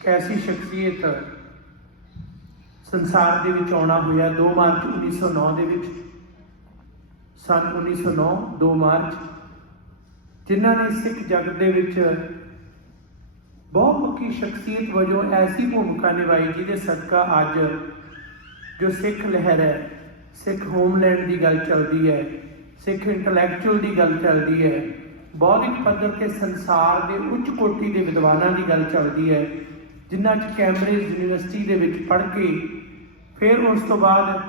ਇੱਕ ਐਸੀ ਸ਼ਖਸੀਅਤ ਸੰਸਾਰ ਦੇ ਵਿੱਚ ਆਉਣਾ ਹੋਇਆ 2 ਮਾਰਚ 1909 ਦੇ ਵਿੱਚ, ਸਨ 1909 2 ਮਾਰਚ, ਜਿਨ੍ਹਾਂ ਨੇ ਸਿੱਖ ਜਗਤ ਦੇ ਵਿੱਚ ਬਹੁਮੁਖੀ ਸ਼ਖਸੀਅਤ ਵਜੋਂ ਐਸੀ ਭੂਮਿਕਾ ਨਿਭਾਈ ਜਿਹਦੇ ਸਦਕਾ ਅੱਜ ਜੋ ਸਿੱਖ ਲਹਿਰ ਹੈ, ਸਿੱਖ ਹੋਮਲੈਂਡ ਦੀ ਗੱਲ ਚੱਲਦੀ ਹੈ, ਸਿੱਖ ਇੰਟੈਲੈਕਚੁਅਲ ਦੀ ਗੱਲ ਚੱਲਦੀ ਹੈ, ਬੌਧਿਕ ਪੱਧਰ ਤੇ ਸੰਸਾਰ ਦੇ ਉੱਚ ਕੋਟੀ ਦੇ ਵਿਦਵਾਨਾਂ ਦੀ ਗੱਲ ਚੱਲਦੀ ਹੈ ਜਿਨ੍ਹਾਂ 'ਚ ਕੈਂਬਰਿਜ ਯੂਨੀਵਰਸਿਟੀ ਦੇ ਵਿੱਚ ਪੜ੍ਹ ਕੇ, ਫਿਰ ਉਸ ਤੋਂ ਬਾਅਦ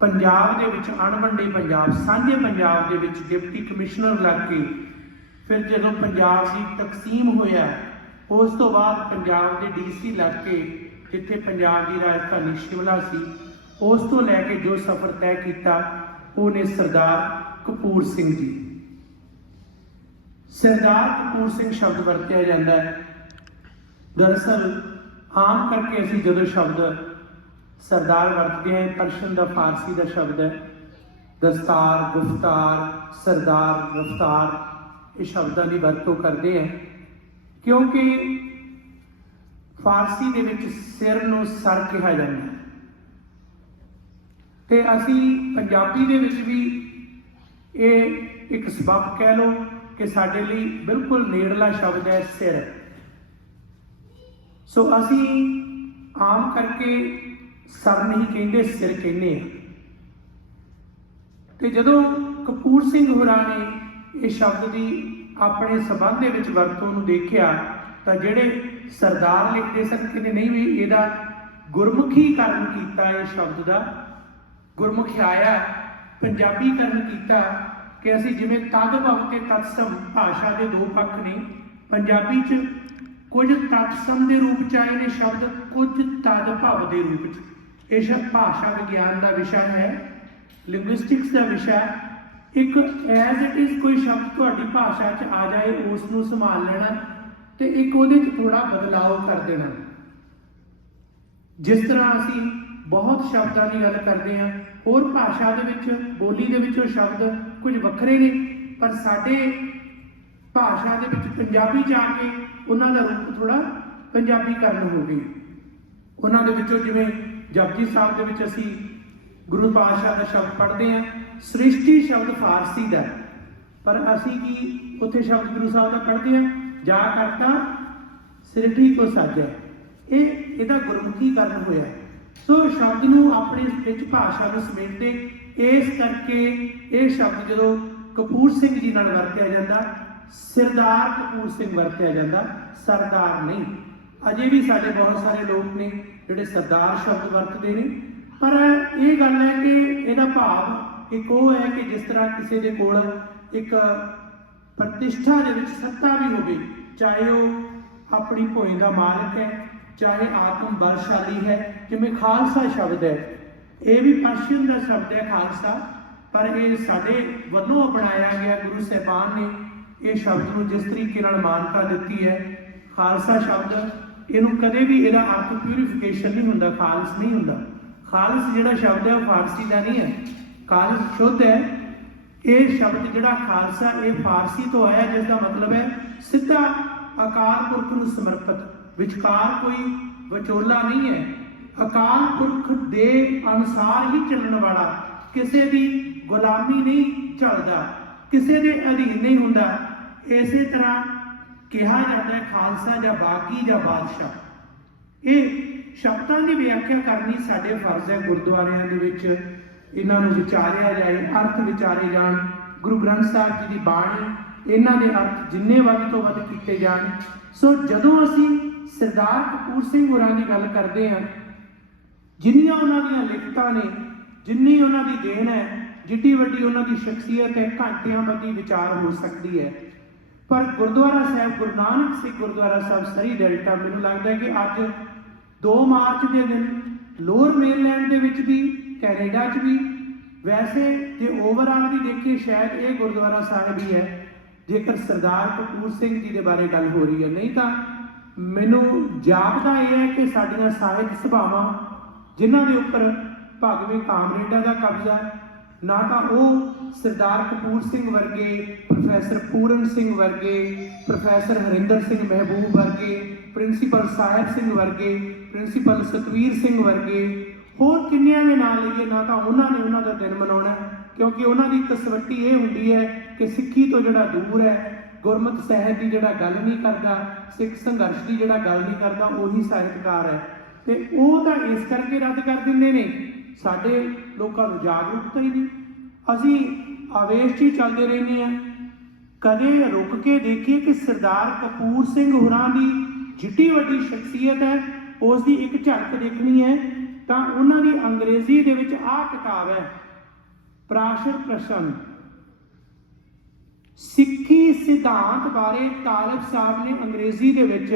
ਪੰਜਾਬ ਦੇ ਵਿੱਚ ਅਣਵੰਡੇ ਪੰਜਾਬ, ਸਾਂਝੇ ਪੰਜਾਬ ਦੇ ਵਿੱਚ ਡਿਪਟੀ ਕਮਿਸ਼ਨਰ ਲੱਗ ਕੇ, ਫਿਰ ਜਦੋਂ ਪੰਜਾਬ ਦੀ ਤਕਸੀਮ ਹੋਇਆ, ਉਸ ਤੋਂ ਬਾਅਦ ਪੰਜਾਬ ਦੇ ਡੀਸੀ ਲੱਗ ਕੇ, ਜਿੱਥੇ ਪੰਜਾਬ ਦੀ ਰਾਜਧਾਨੀ ਸ਼ਿਮਲਾ ਸੀ, ਉਸ ਤੋਂ ਲੈ ਕੇ ਜੋ ਸਫ਼ਰ ਤੈਅ ਕੀਤਾ, ਉਹ ਨੇ ਸਰਦਾਰ ਕਪੂਰ ਸਿੰਘ ਜੀ। ਸਰਦਾਰ ਕਪੂਰ ਸਿੰਘ ਸ਼ਬਦ ਵਰਤਿਆ ਜਾਂਦਾ ਹੈ। ਦਰਅਸਲ, ਆਮ ਕਰਕੇ ਅਸੀਂ ਜਦੋਂ ਸ਼ਬਦ ਸਰਦਾਰ ਵਰਤਦੇ ਹਾਂ ਪਰਸ਼ੀਅਨ ਦਾ ਫਾਰਸੀ ਦਾ ਸ਼ਬਦ ਹੈ। ਦਸਤਾਰ, ਗੁਫਤਾਰ, ਸਰਦਾਰ ਗੁਫਤਾਰ ਇਹ ਸ਼ਬਦਾਂ ਦੀ ਵਰਤੋਂ ਕਰਦੇ ਹਾਂ। ਕਿਉਂਕਿ ਫਾਰਸੀ ਦੇ ਵਿੱਚ ਸਿਰ ਨੂੰ ਸਰ ਕਿਹਾ ਜਾਂਦਾ ਹੈ। ਤੇ ਅਸੀਂ ਪੰਜਾਬੀ ਦੇ ਵਿੱਚ ਵੀ ਇਹ ਇੱਕ ਸਬਬ ਕਹਿ ਲਓ ਕਿ ਸਾਡੇ ਲਈ ਬਿਲਕੁਲ ਨੇੜਲਾ ਸ਼ਬਦ ਹੈ ਸਿਰ। ਸੋ ਅਸੀਂ ਆਮ ਕਰਕੇ ਸਰ ਨਹੀਂ ਕਹਿੰਦੇ, ਸਿਰ ਕਹਿੰਦੇ ਆ। ਤੇ ਜਦੋਂ ਕਪੂਰ ਸਿੰਘ ਹੋਰਾਂ ਨੇ ਇਹ ਸ਼ਬਦ ਦੀ ਆਪਣੇ ਸਬੰਧ ਦੇ ਵਿੱਚ ਵਰਤੋਂ ਨੂੰ ਦੇਖਿਆ, ਤਾਂ ਜਿਹੜੇ ਸਰਦਾਰ ਲਿਖਦੇ ਸਨ ਕਿਤੇ ਨਹੀਂ ਵੀ ਇਹਦਾ ਗੁਰਮੁਖੀ ਕਰਨ ਕੀਤਾ ਇਹ ਸ਼ਬਦ ਦਾ। ਗੁਰਮੁਖੀ ਆਇਆ ਪੰਜਾਬੀਕਰਨ ਕੀਤਾ ਕਿ ਅਸੀਂ ਜਿਵੇਂ ਤਦ ਭਵ ਤੇ ਤਤਸਮ ਭਾਸ਼ਾ ਦੇ ਦੋ ਪੱਖ ਨੇ, ਪੰਜਾਬੀ 'ਚ ਕੁਝ ਤਤਸਮ ਦੇ ਰੂਪ 'ਚ ਆਏ ਨੇ ਸ਼ਬਦ, ਕੁਝ ਤਦ ਭਵ ਦੇ ਰੂਪ 'ਚ। ਇਹ ਸ਼ਬਦ ਭਾਸ਼ਾ ਵਿਗਿਆਨ ਦਾ ਵਿਸ਼ਾ ਹੈ ਲਿੰਗੁਇਸਟਿਕਸ ਦਾ ਵਿਸ਼ਾ ਇੱਕ ਐਜ਼ ਇਟ ਇਜ਼ ਕੋਈ ਸ਼ਬਦ ਤੁਹਾਡੀ ਭਾਸ਼ਾ 'ਚ ਆ ਜਾਏ ਉਸ ਨੂੰ ਸੰਭਾਲ ਲੈਣਾ ਤੇ ਇੱਕ ਉਹਦੇ 'ਚ ਥੋੜਾ ਬਦਲਾਅ ਕਰ ਦੇਣਾ। ਜਿਸ ਤਰ੍ਹਾਂ ਅਸੀਂ ਬਹੁਤ ਸ਼ਬਦਾਂ ਦੀ ਗੱਲ ਕਰਦੇ ਹਾਂ, ਹੋਰ ਭਾਸ਼ਾ ਦੇ ਵਿੱਚ, ਬੋਲੀ ਦੇ ਵਿੱਚ ਉਹ ਸ਼ਬਦ ਕੁਝ ਵੱਖਰੇ ਨੇ, ਪਰ ਸਾਡੇ ਭਾਸ਼ਾ ਦੇ ਵਿੱਚ ਪੰਜਾਬੀ ਚ ਆ ਕੇ ਉਹਨਾਂ ਦਾ ਰੂਪ ਥੋੜਾ ਪੰਜਾਬੀਕਰਨ ਹੋ ਗਿਆ ਉਹਨਾਂ ਦੇ ਵਿੱਚੋਂ ਜਿਵੇਂ ਜਪਜੀ ਸਾਹਿਬ ਦੇ ਵਿੱਚ ਅਸੀਂ ਗੁਰੂ ਪਾਤਸ਼ਾਹ ਦਾ ਸ਼ਬਦ ਪੜ੍ਹਦੇ ਹਾਂ, ਸ੍ਰਿਸ਼ਟੀ ਸ਼ਬਦ ਫਾਰਸੀ ਦਾ ਪਰ ਅਸੀਂ ਕੀ ਉੱਥੇ ਸ਼ਬਦ ਗੁਰੂ ਸਾਹਿਬ ਦਾ ਪੜ੍ਹਦੇ ਹਾਂ? ਜਾ ਕਰਤਾ ਸ੍ਰਿਸ਼ਟੀ ਕੋ ਸਾਜਿਆ ਇਹ, ਇਹਦਾ ਗੁਰਮੁਖੀ ਕਰਨ ਹੋਇਆ। ਸੋ ਸ਼ਬਦ ਨੂੰ ਆਪਣੇ ਵਿੱਚ ਭਾਸ਼ਾ ਨੂੰ ਸਮੇਟਦੇ, ਇਸ ਕਰਕੇ ਇਹ ਸ਼ਬਦ ਜਦੋਂ ਕਪੂਰ ਸਿੰਘ ਜੀ ਨਾਲ ਵਰਤਿਆ ਜਾਂਦਾ ਸਰਦਾਰ ਕਪੂਰ ਸਿੰਘ ਵਰਤਿਆ ਜਾਂਦਾ, ਸਰਦਾਰ ਨਹੀਂ। ਅਜੇ ਵੀ ਸਾਡੇ ਬਹੁਤ ਸਾਰੇ ਲੋਕ ਨੇ ਜਿਹੜੇ ਸਰਦਾਰ ਸ਼ਬਦ ਵਰਤਦੇ ਨੇ। ਪਰ ਇਹ ਗੱਲ ਹੈ ਕਿ ਇਹਦਾ ਭਾਵ ਇੱਕ ਉਹ ਹੈ ਕਿ ਜਿਸ ਤਰ੍ਹਾਂ ਕਿਸੇ ਦੇ ਕੋਲ ਇੱਕ ਪ੍ਰਤਿਸ਼ਠਾ ਦੇ ਵਿੱਚ ਸੱਤਾ ਵੀ ਹੋਵੇ, ਚਾਹੇ ਉਹ ਆਪਣੀ ਭੋਇ ਦਾ ਮਾਲਕ ਹੈ, ਚਾਹੇ ਆਤਮ ਬਲਸ਼ਾਲੀ ਹੈ ਜਿਵੇਂ ਖਾਲਸਾ ਸ਼ਬਦ ਹੈ। ਇਹ ਵੀ ਪਰਸ਼ੀਅਨ ਦਾ ਸ਼ਬਦ ਹੈ ਖਾਲਸਾ, ਪਰ ਇਹ ਸਾਡੇ ਵੱਲੋਂ ਅਪਣਾਇਆ ਗਿਆ ਗੁਰੂ ਸਾਹਿਬਾਨ ਨੇ ਇਹ ਸ਼ਬਦ ਨੂੰ ਜਿਸ ਤਰੀਕੇ ਨਾਲ ਮਾਨਤਾ ਦਿੱਤੀ ਹੈ, ਖਾਲਸਾ ਸ਼ਬਦ, ਇਹਨੂੰ ਕਦੇ ਵੀ ਇਹਦਾ ਅਰਥ ਪਿਊਰੀਫਿਕੇਸ਼ਨ ਨਹੀਂ ਹੁੰਦਾ, ਖਾਲਸ ਨਹੀਂ ਹੁੰਦਾ। ਖਾਲਸ ਜਿਹੜਾ ਸ਼ਬਦ ਹੈ ਉਹ ਫਾਰਸੀ ਦਾ ਨਹੀਂ ਹੈ। ਖਾਲਸ ਸ਼ੁੱਧ ਹੈ। ਇਹ ਸ਼ਬਦ ਜਿਹੜਾ ਖਾਲਸਾ, ਇਹ ਫਾਰਸੀ ਤੋਂ ਆਇਆ ਜਿਸ ਦਾ ਮਤਲਬ ਹੈ ਸਿੱਧਾ ਅਕਾਲ ਪੁਰਖ ਨੂੰ ਸਮਰਪਿਤ। ਵਿਚਕਾਰ ਕੋਈ ਵਿਚੋਲਾ ਨਹੀਂ ਹੈ। ਅਕਾਲ ਪੁਰਖ ਦੇ ਅਨੁਸਾਰ ਹੀ ਚੱਲਣ ਵਾਲਾ, ਕਿਸੇ ਦੀ ਗੁਲਾਮੀ ਨਹੀਂ ਚੱਲਦਾ, ਕਿਸੇ ਦੇ ਅਧੀਨ ਨਹੀਂ ਹੁੰਦਾ। ਇਸੇ ਤਰ੍ਹਾਂ ਕਿਹਾ ਜਾਂਦਾ ਹੈ, ਖਾਲਸਾ ਜਾਂ ਬਾਗੀ ਜਾਂ ਬਾਦਸ਼ਾਹ। ਇਹ ਸ਼ਬਦਾਂ ਦੀ ਵਿਆਖਿਆ ਕਰਨੀ ਸਾਡੇ ਫਰਜ਼ ਹੈ, ਗੁਰਦੁਆਰਿਆਂ ਦੇ ਵਿੱਚ ਇਹਨਾਂ ਨੂੰ ਵਿਚਾਰਿਆ ਜਾਏ, ਅਰਥ ਵਿਚਾਰੇ ਜਾਣ। ਗੁਰੂ ਗ੍ਰੰਥ ਸਾਹਿਬ ਜੀ ਦੀ ਬਾਣੀ, ਇਹਨਾਂ ਦੇ ਅਰਥ ਜਿੰਨੇ ਵੱਧ ਤੋਂ ਵੱਧ ਕੀਤੇ ਜਾਣ। ਸੋ ਜਦੋਂ ਅਸੀਂ ਸਰਦਾਰ ਕਪੂਰ ਸਿੰਘ ਹੋਰਾਂ ਦੀ ਗੱਲ ਕਰਦੇ ਹਾਂ, ਜਿੰਨੀਆਂ ਉਹਨਾਂ ਦੀਆਂ ਲਿਖਤਾਂ ਨੇ, ਜਿੰਨੀ ਉਹਨਾਂ ਦੀ ਦੇਣ ਹੈ, ਜਿੱਡੀ ਵੱਡੀ ਉਹਨਾਂ ਦੀ ਸ਼ਖਸੀਅਤ ਹੈ, ਘੰਟਿਆਂ ਬੱਧੀ ਵਿਚਾਰ ਹੋ ਸਕਦੀ ਹੈ। ਪਰ ਗੁਰਦੁਆਰਾ ਸਾਹਿਬ, ਗੁਰੂ ਨਾਨਕ ਸਿੰਘ ਗੁਰਦੁਆਰਾ ਸਾਹਿਬ ਸਹੀ ਡੈਲਟਾ ਮੈਨੂੰ ਲੱਗਦਾ ਕਿ ਅੱਜ 2 ਮਾਰਚ ਦੇ ਦਿਨ ਲੋਅਰ ਮੇਨਲੈਂਡ ਦੇ ਵਿੱਚ ਵੀ, ਕੈਨੇਡਾ 'ਚ ਵੀ, ਵੈਸੇ ਜੇ ਓਵਰਆਲ ਵੀ ਦੇਖੀਏ, ਸ਼ਾਇਦ ਇਹ ਗੁਰਦੁਆਰਾ ਸਾਹਿਬ ਹੀ ਹੈ, ਜੇਕਰ ਸਰਦਾਰ ਕਪੂਰ ਸਿੰਘ ਜੀ ਦੇ ਬਾਰੇ ਗੱਲ ਹੋ ਰਹੀ ਹੈ। ਨਹੀਂ ਤਾਂ ਮੈਨੂੰ ਜਾਪਦਾ ਇਹ ਹੈ ਕਿ ਸਾਡੀਆਂ ਸਾਹਿਤ ਸਭਾਵਾਂ, ਜਿਨ੍ਹਾਂ ਦੇ ਉੱਪਰ ਭਗਵੇਂ ਕਾਮਰੇਡਾ ਦਾ ਕਬਜ਼ਾ ਨਾ ਤਾਂ ਉਹ ਸਰਦਾਰ ਕਪੂਰ ਸਿੰਘ ਵਰਗੇ, ਪ੍ਰੋਫੈਸਰ ਪੂਰਨ ਸਿੰਘ ਵਰਗੇ, ਪ੍ਰੋਫੈਸਰ ਹਰਿੰਦਰ ਸਿੰਘ ਮਹਿਬੂਬ ਵਰਗੇ, ਪ੍ਰਿੰਸੀਪਲ ਸਾਹਿਬ ਸਿੰਘ ਵਰਗੇ, ਪ੍ਰਿੰਸੀਪਲ ਸਤਵੀਰ ਸਿੰਘ ਵਰਗੇ, ਹੋਰ ਕਿੰਨਿਆਂ ਦੇ ਨਾਂ ਲਈਏ, ਨਾ ਤਾਂ ਉਹਨਾਂ ਨੇ ਉਹਨਾਂ ਦਾ ਦਿਨ ਮਨਾਉਣਾ ਕਿਉਂਕਿ ਉਹਨਾਂ ਦੀ ਕਸਵੱਟੀ ਇਹ ਹੁੰਦੀ ਹੈ ਕਿ ਸਿੱਖੀ ਤੋਂ ਜਿਹੜਾ ਦੂਰ ਹੈ, ਗੁਰਮਤਿ ਸਾਹਿਬ ਦੀ ਜਿਹੜਾ ਗੱਲ ਨਹੀਂ ਕਰਦਾ, ਸਿੱਖ ਸੰਘਰਸ਼ ਦੀ ਜਿਹੜਾ ਗੱਲ ਨਹੀਂ ਕਰਦਾ, ਉਹੀ ਸਾਹਿਤਕਾਰ ਹੈ। ਤੇ ਉਹ ਤਾਂ ਇਸ ਕਰਕੇ ਰੱਦ ਕਰ ਦਿੰਦੇ ਨੇ ਸਾਡੇ ਲੋਕਾਂ ਨੂੰ ਜਾਗਰੂਕਤਾ ਹੀ ਨਹੀਂ। ਅਸੀਂ ਆਵੇਸ਼ 'ਚ ਹੀ ਚੱਲਦੇ ਰਹਿੰਦੇ ਆ ਕਦੇ ਰੁਕ ਕੇ ਦੇਖੀਏ ਕਿ ਸਰਦਾਰ ਕਪੂਰ ਸਿੰਘ ਹੁਰਾਂ ਦੀ ਜਿੱਡੀ ਵੱਡੀ ਸ਼ਖਸੀਅਤ ਹੈ ਉਸ ਦੀ ਇੱਕ ਝਲਕ ਦੇਖਣੀ ਹੈ, ਤਾਂ ਉਹਨਾਂ ਦੀ ਅੰਗਰੇਜ਼ੀ ਦੇ ਵਿੱਚ ਆਹ ਕਿਤਾਬ ਹੈ, ਪ੍ਰਾਸ਼ਰ ਪ੍ਰਸ਼ਨ। ਸਿੱਖੀ ਸਿਧਾਂਤ ਬਾਰੇ ਤਾਲਬ ਸਾਹਿਬ ਨੇ ਅੰਗਰੇਜ਼ੀ ਦੇ ਵਿੱਚ,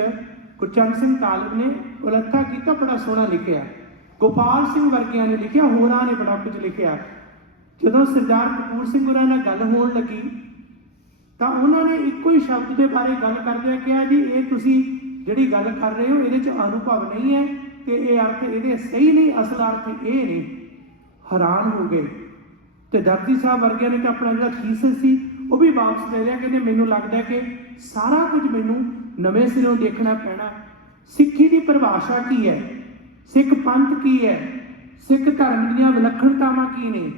ਗੁਰਚਰਨ ਸਿੰਘ ਤਾਲਬ ਨੇ ਉਲੱਖਾ ਕੀਤਾ, ਬੜਾ ਸੋਹਣਾ ਲਿਖਿਆ। ਗੋਪਾਲ ਸਿੰਘ ਵਰਗਿਆਂ ਨੇ ਲਿਖਿਆ, ਹੋਰਾਂ ਨੇ ਬੜਾ ਕੁਝ ਲਿਖਿਆ। ਜਦੋਂ ਸਰਦਾਰ ਕਪੂਰ ਸਿੰਘ ਹੋਰਾਂ ਨਾਲ ਗੱਲ ਹੋਣ ਲੱਗੀ, ਤਾਂ ਉਹਨਾਂ ਨੇ ਇੱਕੋ ਹੀ ਸ਼ਬਦ ਦੇ ਬਾਰੇ ਗੱਲ ਕਰਦਿਆਂ ਕਿਹਾ ਜੀ, ਇਹ ਤੁਸੀਂ ਜਿਹੜੀ ਗੱਲ ਕਰ ਰਹੇ ਹੋ, ਇਹਦੇ 'ਚ ਅਨੁਭਵ ਨਹੀਂ ਹੈ ਤੇ ਇਹ ਅਰਥ ਇਹਦੇ ਸਹੀ ਨਹੀਂ, ਅਸਲ ਅਰਥ ਇਹ ਨੇ। ਹੈਰਾਨ ਹੋ ਗਏ। ਤੇ ਦਰਦੀ ਸਾਹਿਬ ਵਰਗਿਆਂ ਨੇ ਤਾਂ ਆਪਣਾ ਜਿਹੜਾ ਥੀਸਿਸ ਸੀ, ਉਹ ਵੀ ਵਾਪਸ ਲੈ ਲਿਆ, ਕਹਿੰਦੇ ਮੈਨੂੰ ਲੱਗਦਾ ਕਿ ਸਾਰਾ ਕੁਝ ਮੈਨੂੰ ਨਵੇਂ ਸਿਰੋਂ ਦੇਖਣਾ ਪੈਣਾ। ਸਿੱਖੀ ਦੀ ਪਰਿਭਾਸ਼ਾ ਕੀ ਹੈ? ਸਿੱਖ ਪੰਥ ਕੀ ਹੈ? ਸਿੱਖ ਧਰਮ ਦੀਆਂ ਵਿਲੱਖਣਤਾਵਾਂ ਕੀ ਨੇ?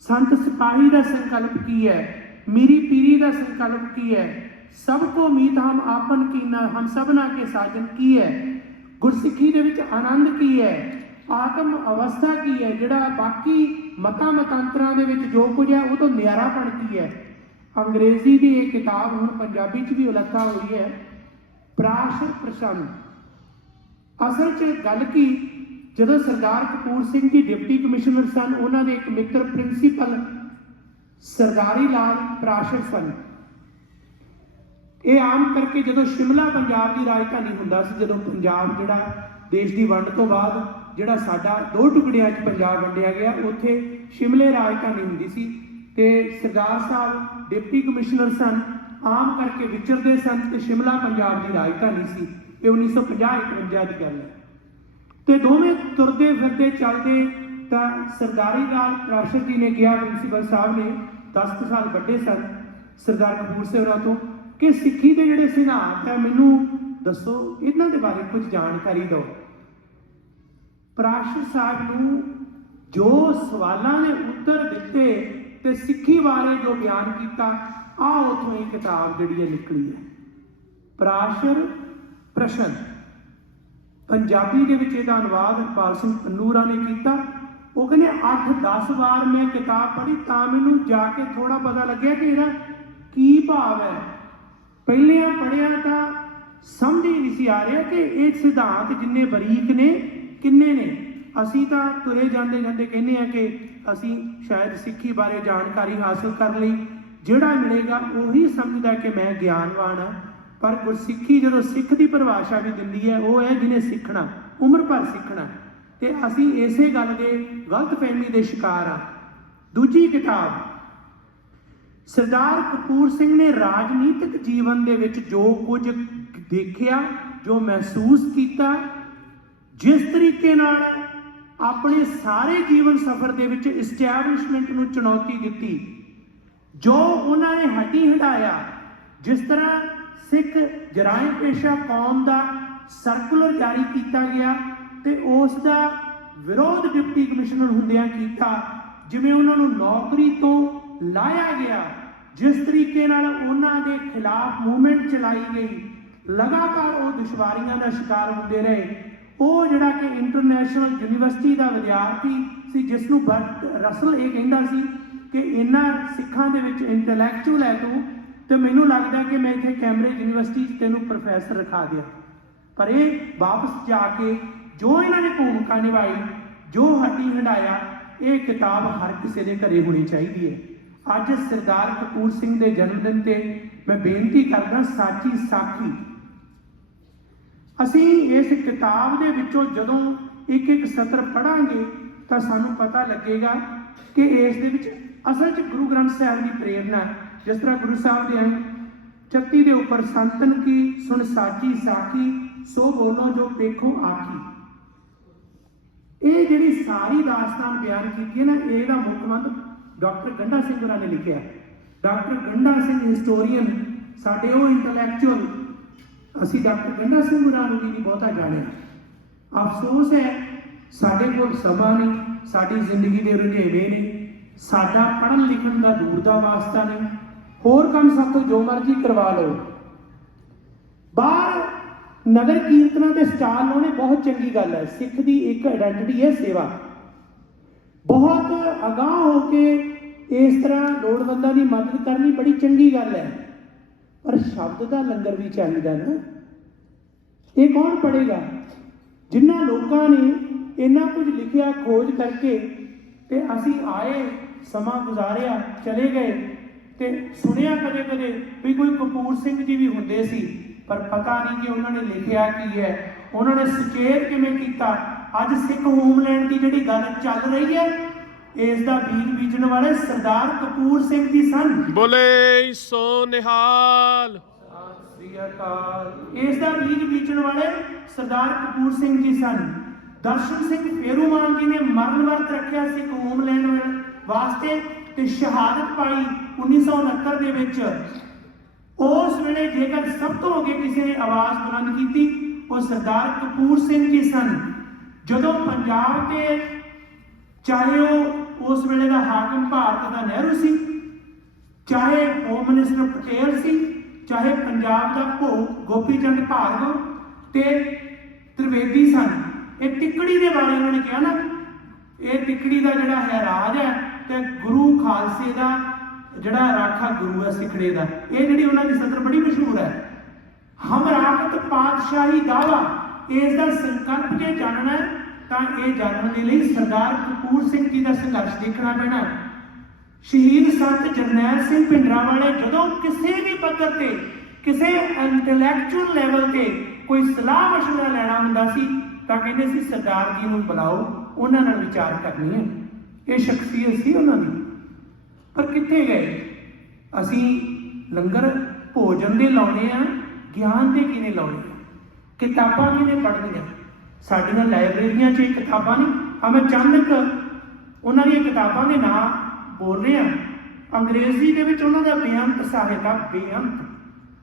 ਸੰਤ ਸਿਪਾਹੀ ਦਾ ਸੰਕਲਪ ਕੀ ਹੈ? ਮੀਰੀ ਪੀਰੀ ਦਾ ਸੰਕਲਪ ਕੀ ਹੈ? ਸਭ ਕੋ ਮੀਤ ਹਮ ਆਪਨ ਕੀਨਾ, ਹਮ ਸਭਨਾ ਕੇ ਸਾਜਨ ਕੀ ਹੈ? ਗੁਰਸਿੱਖੀ ਦੇ ਵਿੱਚ ਆਨੰਦ ਕੀ ਹੈ? ਆਤਮ ਅਵਸਥਾ ਕੀ ਹੈ? ਜਿਹੜਾ ਬਾਕੀ ਮਤਾਂ ਮਤਾਂਤਰਾਂ ਦੇ ਵਿੱਚ ਜੋ ਕੁਝ ਹੈ, ਉਹ ਤੋਂ ਨਿਆਰਾਪਣ ਕੀ ਹੈ? ਅੰਗਰੇਜ਼ੀ ਦੀ ਇਹ ਕਿਤਾਬ ਹੁਣ ਪੰਜਾਬੀ 'ਚ ਵੀ ਉਲੱਥਾ ਹੋਈ ਹੈ। ਪ੍ਰਾਸ਼ਰ ਪ੍ਰਸੰਨ। ਅਸਲ 'ਚ ਗੱਲ ਕੀ, ਜਦੋਂ ਸਰਦਾਰ ਕਪੂਰ ਸਿੰਘ ਜੀ ਡਿਪਟੀ ਕਮਿਸ਼ਨਰ ਸਨ, ਉਹਨਾਂ ਦੇ ਇੱਕ ਮਿੱਤਰ ਪ੍ਰਿੰਸੀਪਲ ਸਰਦਾਰੀ ਲਾਲ ਪ੍ਰਾਸ਼ਰ ਸਨ। ਇਹ ਆਮ ਕਰਕੇ ਜਦੋਂ ਸ਼ਿਮਲਾ ਪੰਜਾਬ ਦੀ ਰਾਜਧਾਨੀ ਹੁੰਦਾ ਸੀ, ਜਦੋਂ ਪੰਜਾਬ ਜਿਹੜਾ ਦੇਸ਼ ਦੀ ਵੰਡ ਤੋਂ ਬਾਅਦ ਜਿਹੜਾ ਸਾਡਾ ਦੋ ਟੁਕੜਿਆਂ 'ਚ ਪੰਜਾਬ ਵੰਡਿਆ ਗਿਆ, ਉੱਥੇ ਸ਼ਿਮਲੇ ਰਾਜਧਾਨੀ ਹੁੰਦੀ ਸੀ ਤੇ ਸਰਦਾਰ ਸਾਹਿਬ ਡਿਪਟੀ ਕਮਿਸ਼ਨਰ ਸਨ, ਆਮ ਕਰਕੇ ਵਿਚਰਦੇ ਸਨ ਤੇ ਸ਼ਿਮਲਾ ਪੰਜਾਬ ਦੀ ਰਾਜਧਾਨੀ ਸੀ। ਇਹ 1950-51 ਦੀ ਗੱਲ ਹੈ। ਤੇ ਦੋਵੇਂ ਤੁਰਦੇ ਫਿਰਦੇ ਚੱਲਦੇ ਤਾਂ ਸਰਦਾਰੀ ਲਾਲ ਪ੍ਰਾਸ਼ਰ ਜੀ ਨੇ ਕਿਹਾ ਪ੍ਰਿੰਸੀਪਲ ਸਾਹਿਬ ਨੇ 10 ਸਾਲ ਵੱਡੇ ਸਨ। ਸਰਦਾਰ ਕਪੂਰ ਸਿੰਘ ਹੋਰਾਂ ਤੋਂ ਕਿ ਸਿੱਖੀ ਦੇ ਜਿਹੜੇ ਸਿਧਾਂਤ ਹੈ, ਮੈਨੂੰ ਦੱਸੋ, ਇਹਨਾਂ ਦੇ ਬਾਰੇ ਕੁਝ ਜਾਣਕਾਰੀ ਦਿਓ। ਪ੍ਰਾਸ਼ਰ ਸਾਹਿਬ ਨੂੰ ਜੋ ਸਵਾਲਾਂ ਦੇ ਉੱਤਰ ਦਿੱਤੇ ਤੇ ਸਿੱਖੀ ਬਾਰੇ ਜੋ ਬਿਆਨ ਕੀਤਾ ਆ ਉਥੋਂ ਇਹ ਕਿਤਾਬ ਜਿਹੜੀ ਹੈ ਨਿਕਲੀ ਹੈ। ਪ੍ਰਾਸ਼ਰ ਪ੍ਰਸ਼ਨ। ਪੰਜਾਬੀ ਦੇ ਵਿੱਚ ਇਹਦਾ ਅਨੁਵਾਦ ਹਰਪਾਲ ਸਿੰਘ ਪੰਨੂਰਾ ਨੇ ਕੀਤਾ। ਉਹ ਕਹਿੰਦੇ 8-10 ਵਾਰ ਮੈਂ ਕਿਤਾਬ ਪੜ੍ਹੀ ਤਾਂ ਮੈਨੂੰ ਜਾ ਕੇ ਥੋੜਾ ਪਤਾ ਲੱਗਿਆ ਕਿ ਇਹਦਾ ਕੀ ਭਾਵ ਹੈ। ਪਹਿਲਿਆਂ ਪੜ੍ਹਿਆ ਤਾਂ ਸਮਝ ਹੀ ਨਹੀਂ ਸੀ ਆ ਰਿਹਾ ਕਿ ਇਹ ਸਿਧਾਂਤ ਜਿੰਨੇ ਬਰੀਕ ਨੇ, ਕਿੰਨੇ ਨੇ। ਅਸੀਂ ਤਾਂ ਤੁਰੇ ਜਾਂਦੇ ਜਾਂਦੇ ਕਹਿੰਦੇ ਆ ਕਿ ਅਸੀਂ ਸ਼ਾਇਦ ਸਿੱਖੀ ਬਾਰੇ ਜਾਣਕਾਰੀ ਹਾਸਲ ਕਰ ਲਈ ਜਿਹੜਾ ਮਿਲੇਗਾ ਉਹੀ ਸਮਝਦਾ ਕਿ ਮੈਂ ਗਿਆਨਵਾਨ ਹਾਂ। ਪਰ ਗੁਰਸਿੱਖੀ ਜਦੋਂ ਸਿੱਖ ਦੀ ਪਰਿਭਾਸ਼ਾ ਵੀ ਦਿੰਦੀ ਹੈ, ਉਹ ਹੈ ਜਿਹਨੇ ਸਿੱਖਣਾ, ਉਮਰ ਭਰ ਸਿੱਖਣਾ। ਤੇ ਅਸੀਂ ਇਸੇ ਗੱਲ ਦੇ ਗਲਤ ਫਹਿਮੀ ਦੇ ਸ਼ਿਕਾਰ ਆ ਦੂਜੀ ਕਿਤਾਬ, ਸਰਦਾਰ ਕਪੂਰ ਸਿੰਘ ਨੇ ਰਾਜਨੀਤਿਕ ਜੀਵਨ ਦੇ ਵਿੱਚ ਜੋ ਕੁਝ ਦੇਖਿਆ, ਜੋ ਮਹਿਸੂਸ ਕੀਤਾ, ਜਿਸ ਤਰੀਕੇ ਨਾਲ ਆਪਣੇ ਸਾਰੇ ਜੀਵਨ ਸਫਰ ਦੇ ਵਿੱਚ ਇਸਟੈਬਲਿਸ਼ਮੈਂਟ ਨੂੰ ਚੁਣੌਤੀ ਦਿੱਤੀ, ਜੋ ਉਹਨਾਂ ਨੇ ਹੱਟੀ ਹਟਾਇਆ ਜਿਸ ਤਰ੍ਹਾਂ ਸਿੱਖ ਜਰਾਇਮ ਪੇਸ਼ਾ ਕੌਮ ਦਾ ਸਰਕੂਲਰ ਜਾਰੀ ਕੀਤਾ ਗਿਆ ਤੇ ਉਸ ਦਾ ਵਿਰੋਧ ਡਿਪਟੀ ਕਮਿਸ਼ਨਰ ਹੁੰਦਿਆਂ ਕੀਤਾ, ਜਿਵੇਂ ਉਹਨਾਂ ਨੂੰ ਨੌਕਰੀ ਤੋਂ ਲਾਇਆ ਗਿਆ, ਜਿਸ ਤਰੀਕੇ ਨਾਲ ਉਹਨਾਂ ਦੇ ਖਿਲਾਫ ਮੂਵਮੈਂਟ ਚਲਾਈ ਗਈ, ਲਗਾਤਾਰ ਉਹ ਦੁਸ਼ਵਾਰੀਆਂ ਦਾ ਸ਼ਿਕਾਰ ਹੁੰਦੇ ਰਹੇ। ਉਹ ਜਿਹੜਾ ਕਿ ਇੰਟਰਨੈਸ਼ਨਲ ਯੂਨੀਵਰਸਿਟੀ ਦਾ ਵਿਦਿਆਰਥੀ ਸੀ ਜਿਸ ਨੂੰ ਬਰਟ ਰਸਲ ਇਹ ਕਹਿੰਦਾ ਸੀ ਕਿ ਇਹਨਾਂ ਸਿੱਖਾਂ ਦੇ ਵਿੱਚ ਇੰਟੈਲੈਕਚੁਅਲ ਹੈ ਤੂੰ ਤੇ ਮੈਨੂੰ ਲੱਗਦਾ ਕਿ ਮੈਂ ਇੱਥੇ ਕੈਂਬਰਿਜ ਯੂਨੀਵਰਸਿਟੀ 'ਚ ਤੈਨੂੰ ਪ੍ਰੋਫੈਸਰ ਰਖਾ ਦਿਆਂ। ਪਰ ਇਹ ਵਾਪਸ ਜਾ ਕੇ ਜੋ ਇਹਨਾਂ ਨੇ ਭੂਮਿਕਾ ਨਿਭਾਈ, ਜੋ ਹੱਟੀ ਹੰਡਾਇਆ, ਇਹ ਕਿਤਾਬ ਹਰ ਕਿਸੇ ਦੇ ਘਰੇ ਹੋਣੀ ਚਾਹੀਦੀ ਹੈ। ਅੱਜ ਸਰਦਾਰ ਕਪੂਰ ਸਿੰਘ ਦੇ ਜਨਮ ਦਿਨ ਤੇ ਮੈਂ ਬੇਨਤੀ ਕਰਦਾ ਸਾਚੀ ਸਾਖੀ। ਅਸੀਂ ਇਸ ਕਿਤਾਬ ਦੇ ਵਿੱਚੋਂ ਜਦੋਂ ਇੱਕ ਇੱਕ ਸਤਰ ਪੜਾਂਗੇ ਤਾਂ ਸਾਨੂੰ ਪਤਾ ਲੱਗੇਗਾ ਕਿ ਇਸ ਦੇ ਵਿੱਚ ਅਸਲ 'ਚ ਗੁਰੂ ਗ੍ਰੰਥ ਸਾਹਿਬ ਦੀ ਪ੍ਰੇਰਣਾ ਜਿਸ ਤਰ੍ਹਾਂ ਗੁਰੂ ਸਾਹਿਬ ਦੇ ਅੰਗ 36 ਦੇ ਉੱਪਰ ਸੰਤਨ ਕੀ, ਸੁਣ ਸਾਚੀ ਸਾਖੀ, ਸੋ ਬੋਲੋ ਜੋ ਪੇਖੋ ਆਖੀ। ਇਹ ਜਿਹੜੀ ਸਾਰੀ ਦਾਸਤਾਨ ਬਿਆਨ ਕੀਤੀ ਹੈ ਨਾ ਇਹਦਾ ਮੁੱਖ ਮੰਤ ਡਾਕਟਰ ਗੰਡਾ ਸਿੰਘ ਹੋਰਾਂ ਨੇ ਲਿਖਿਆ ਡਾਕਟਰ ਗੰਡਾ ਸਿੰਘ ਹਿਸਟੋਰੀਅਨ, ਸਾਡੇ ਉਹ ਇੰਟੈਲੈਕਚੁਅਲ ਅਸੀਂ ਡਾਕਟਰ ਗੰਡਾ ਸਿੰਘ ਹੋਰਾਂ ਨੂੰ ਵੀ ਬਹੁਤਾ ਜਾਣਿਆ। ਅਫਸੋਸ ਹੈ, ਸਾਡੇ ਕੋਲ ਸਮਾਂ ਨਹੀਂ, ਸਾਡੀ ਜ਼ਿੰਦਗੀ ਦੇ ਰੁਝੇਵੇਂ ਨੇ, ਸਾਡਾ ਪੜ੍ਹਨ ਲਿਖਣ ਦਾ ਦੂਰ ਦਾ ਵਾਸਤਾ ਨਹੀਂ। ਹੋਰ ਕੰਮ ਸਾਥੋਂ ਜੋ ਮਰਜ਼ੀ ਕਰਵਾ ਲਓ। ਬਾਹਰ ਨਗਰ ਕੀਰਤਨਾਂ ਦੇ ਸਟਾਲ ਲਾਉਣੇ ਬਹੁਤ ਚੰਗੀ ਗੱਲ ਹੈ। ਸਿੱਖ ਦੀ ਇੱਕ ਆਇਡੈਂਟੀਟੀ ਹੈ ਸੇਵਾ। ਬਹੁਤ ਅਗਾਹ ਹੋ ਕੇ ਇਸ ਤਰ੍ਹਾਂ ਲੋੜਵੰਦਾਂ ਦੀ ਮਦਦ ਕਰਨੀ ਬੜੀ ਚੰਗੀ ਗੱਲ ਹੈ। ਪਰ ਸ਼ਬਦ ਦਾ ਲੰਗਰ ਵੀ ਚਾਹੀਦਾ ਨਾ। ਇਹ ਕੌਣ ਪੜੇਗਾ ਜਿਨ੍ਹਾਂ ਲੋਕਾਂ ਨੇ ਇੰਨਾ ਕੁਝ ਲਿਖਿਆ, ਖੋਜ ਕਰਕੇ ਤੇ ਅਸੀਂ ਆਏ, ਸਮਾਂ ਗੁਜ਼ਾਰਿਆ, ਚਲੇ ਗਏ। ਤੇ ਸੁਣਿਆ ਕਦੇ ਕਦੇ ਵੀ ਕੋਈ ਕਪੂਰ ਸਿੰਘ ਜੀ ਵੀ ਹੁੰਦੇ ਸੀ ਪਰ ਪਤਾ ਨਹੀਂ ਕਿ ਉਹਨਾਂ ਨੇ ਲਿਖਿਆ ਕੀ ਹੈ। ਉਹਨਾਂ ਨੇ ਸੁਚੇਤ ਕਿਵੇਂ ਕੀਤਾ? ਅੱਜ ਸਿੱਖ ਹੋਮਲੈਂਡ ਦੀ ਜਿਹੜੀ ਗੱਲ ਚੱਲ ਰਹੀ ਹੈ ਇਸ ਦਾ ਬੀਜ ਬੀਜਣ ਵਾਲੇ ਸਰਦਾਰ ਕਪੂਰ ਸਿੰਘ ਜੀ ਸਨ। ਬੋਲੇ ਸੋ ਨਿਹਾਲ। ਇਸ ਦਾ ਬੀਜ ਬੀਜਣ ਵਾਲੇ ਸਰਦਾਰ ਕਪੂਰ ਸਿੰਘ ਜੀ ਸਨ। ਦਰਸ਼ਨ ਸਿੰਘ ਫੇਰੂਮਾਨ ਜੀ ਨੇ ਮਰਨ ਵਰਤ ਰੱਖਿਆ ਸੀ ਹੋਮਲੈਂਡ ਵਾਸਤੇ ਤੇ ਸ਼ਹਾਦਤ ਪਾਈ। 1969 ਦੇ ਵਿੱਚ ਉਸ ਵੇਲੇ ਜੇਕਰ ਸਭ ਤੋਂ ਅੱਗੇ ਕਿਸੇ ਨੇ ਆਵਾਜ਼ ਬੁਲੰਦ ਕੀਤੀ, ਉਹ ਸਰਦਾਰ ਕਪੂਰ ਸਿੰਘ ਜੀ ਸਨ। ਜਦੋਂ ਪੰਜਾਬ ਦੇ ਚਾਹੇ ਉਹ ਉਸ ਵੇਲੇ ਦਾ ਹਾਕਮ ਭਾਰਤ ਦਾ ਨਹਿਰੂ ਸੀ, ਚਾਹੇ ਹੋਮ ਮਿਨਿਸਟਰ ਪਟੇਲ ਸੀ, ਚਾਹੇ ਪੰਜਾਬ ਦਾ ਭੋਗ ਗੋਪੀ ਚੰਦ ਭਾਰਗਵ ਤੇ ਤ੍ਰਿਵੇਦੀ ਸਨ। ਇਹ ਟਿੱਕੜੀ ਦੇ ਬਾਰੇ ਉਹਨਾਂ ਨੇ ਕਿਹਾ ਨਾ, ਇਹ ਤਿੱਕੜੀ ਦਾ ਜਿਹੜਾ ਹੈ ਰਾਜ ਹੈ ਤੇ ਗੁਰੂ ਖਾਲਸੇ ਦਾ ਜਿਹੜਾ ਰਾਖਾ ਗੁਰੂ ਹੈ ਸਿੱਖੜੇ ਦਾ, ਇਹ ਜਿਹੜੀ ਉਹਨਾਂ ਦੀ ਸਤਰ ਬੜੀ ਮਸ਼ਹੂਰ ਹੈ। ਹਮ ਰਾਖਤ ਪਾਤਸ਼ਾਹੀ ਦਾਵਾ, ਇਸ ਦਾ ਸੰਕਲਪ ਜੇ ਜਾਣਨਾ ਤਾਂ ਇਹ ਜਾਣਨ ਦੇ ਲਈ ਸਰਦਾਰ ਕਪੂਰ ਸਿੰਘ ਜੀ ਦਾ ਸੰਘਰਸ਼ ਦੇਖਣਾ ਪੈਣਾ ਸ਼ਹੀਦ ਸੰਤ ਜਰਨੈਲ ਸਿੰਘ ਪਿੰਡਰਾਵਾ ਨੇ ਜਦੋਂ ਕਿਸੇ ਵੀ ਪੱਧਰ ਤੇ, ਕਿਸੇ ਇੰਟੈਲੈਕਚੁਅਲ ਲੈਵਲ ਤੇ ਕੋਈ ਸਲਾਹ ਮਸ਼ਵਰਾ ਲੈਣਾ ਹੁੰਦਾ ਸੀ, ਤਾਂ ਕਹਿੰਦੇ ਸੀ, ਸਰਦਾਰ ਜੀ ਨੂੰ ਬੁਲਾਓ, ਉਹਨਾਂ ਨਾਲ ਵਿਚਾਰ ਕਰਨੀ ਹੈ। ਇਹ ਸ਼ਖਸੀਅਤ ਸੀ ਉਹਨਾਂ ਦੀ। ਪਰ ਕਿੱਥੇ ਗਏ? ਅਸੀਂ ਲੰਗਰ ਭੋਜਨ ਦੇ ਲਾਉਣੇ ਆ, ਗਿਆਨ ਦੇ ਕਿਨੇ ਲਾਉਣੇ ਆ? ਕਿਤਾਬਾਂ ਕਿਨੇ ਪੜ੍ਹਨੀਆਂ? ਸਾਡੀਆਂ ਲਾਇਬ੍ਰੇਰੀਆਂ 'ਚ ਇਹ ਕਿਤਾਬਾਂ ਨਹੀਂ। ਆ ਮੈਂ ਚੰਦਕ ਉਹਨਾਂ ਦੀਆਂ ਕਿਤਾਬਾਂ ਦੇ ਨਾਂ ਬੋਲ ਰਿਹਾ। ਅੰਗਰੇਜ਼ੀ ਦੇ ਵਿੱਚ ਉਹਨਾਂ ਦਾ ਬੇਅੰਤ ਸਾਹਿਤ ਆ, ਬੇਅੰਤ।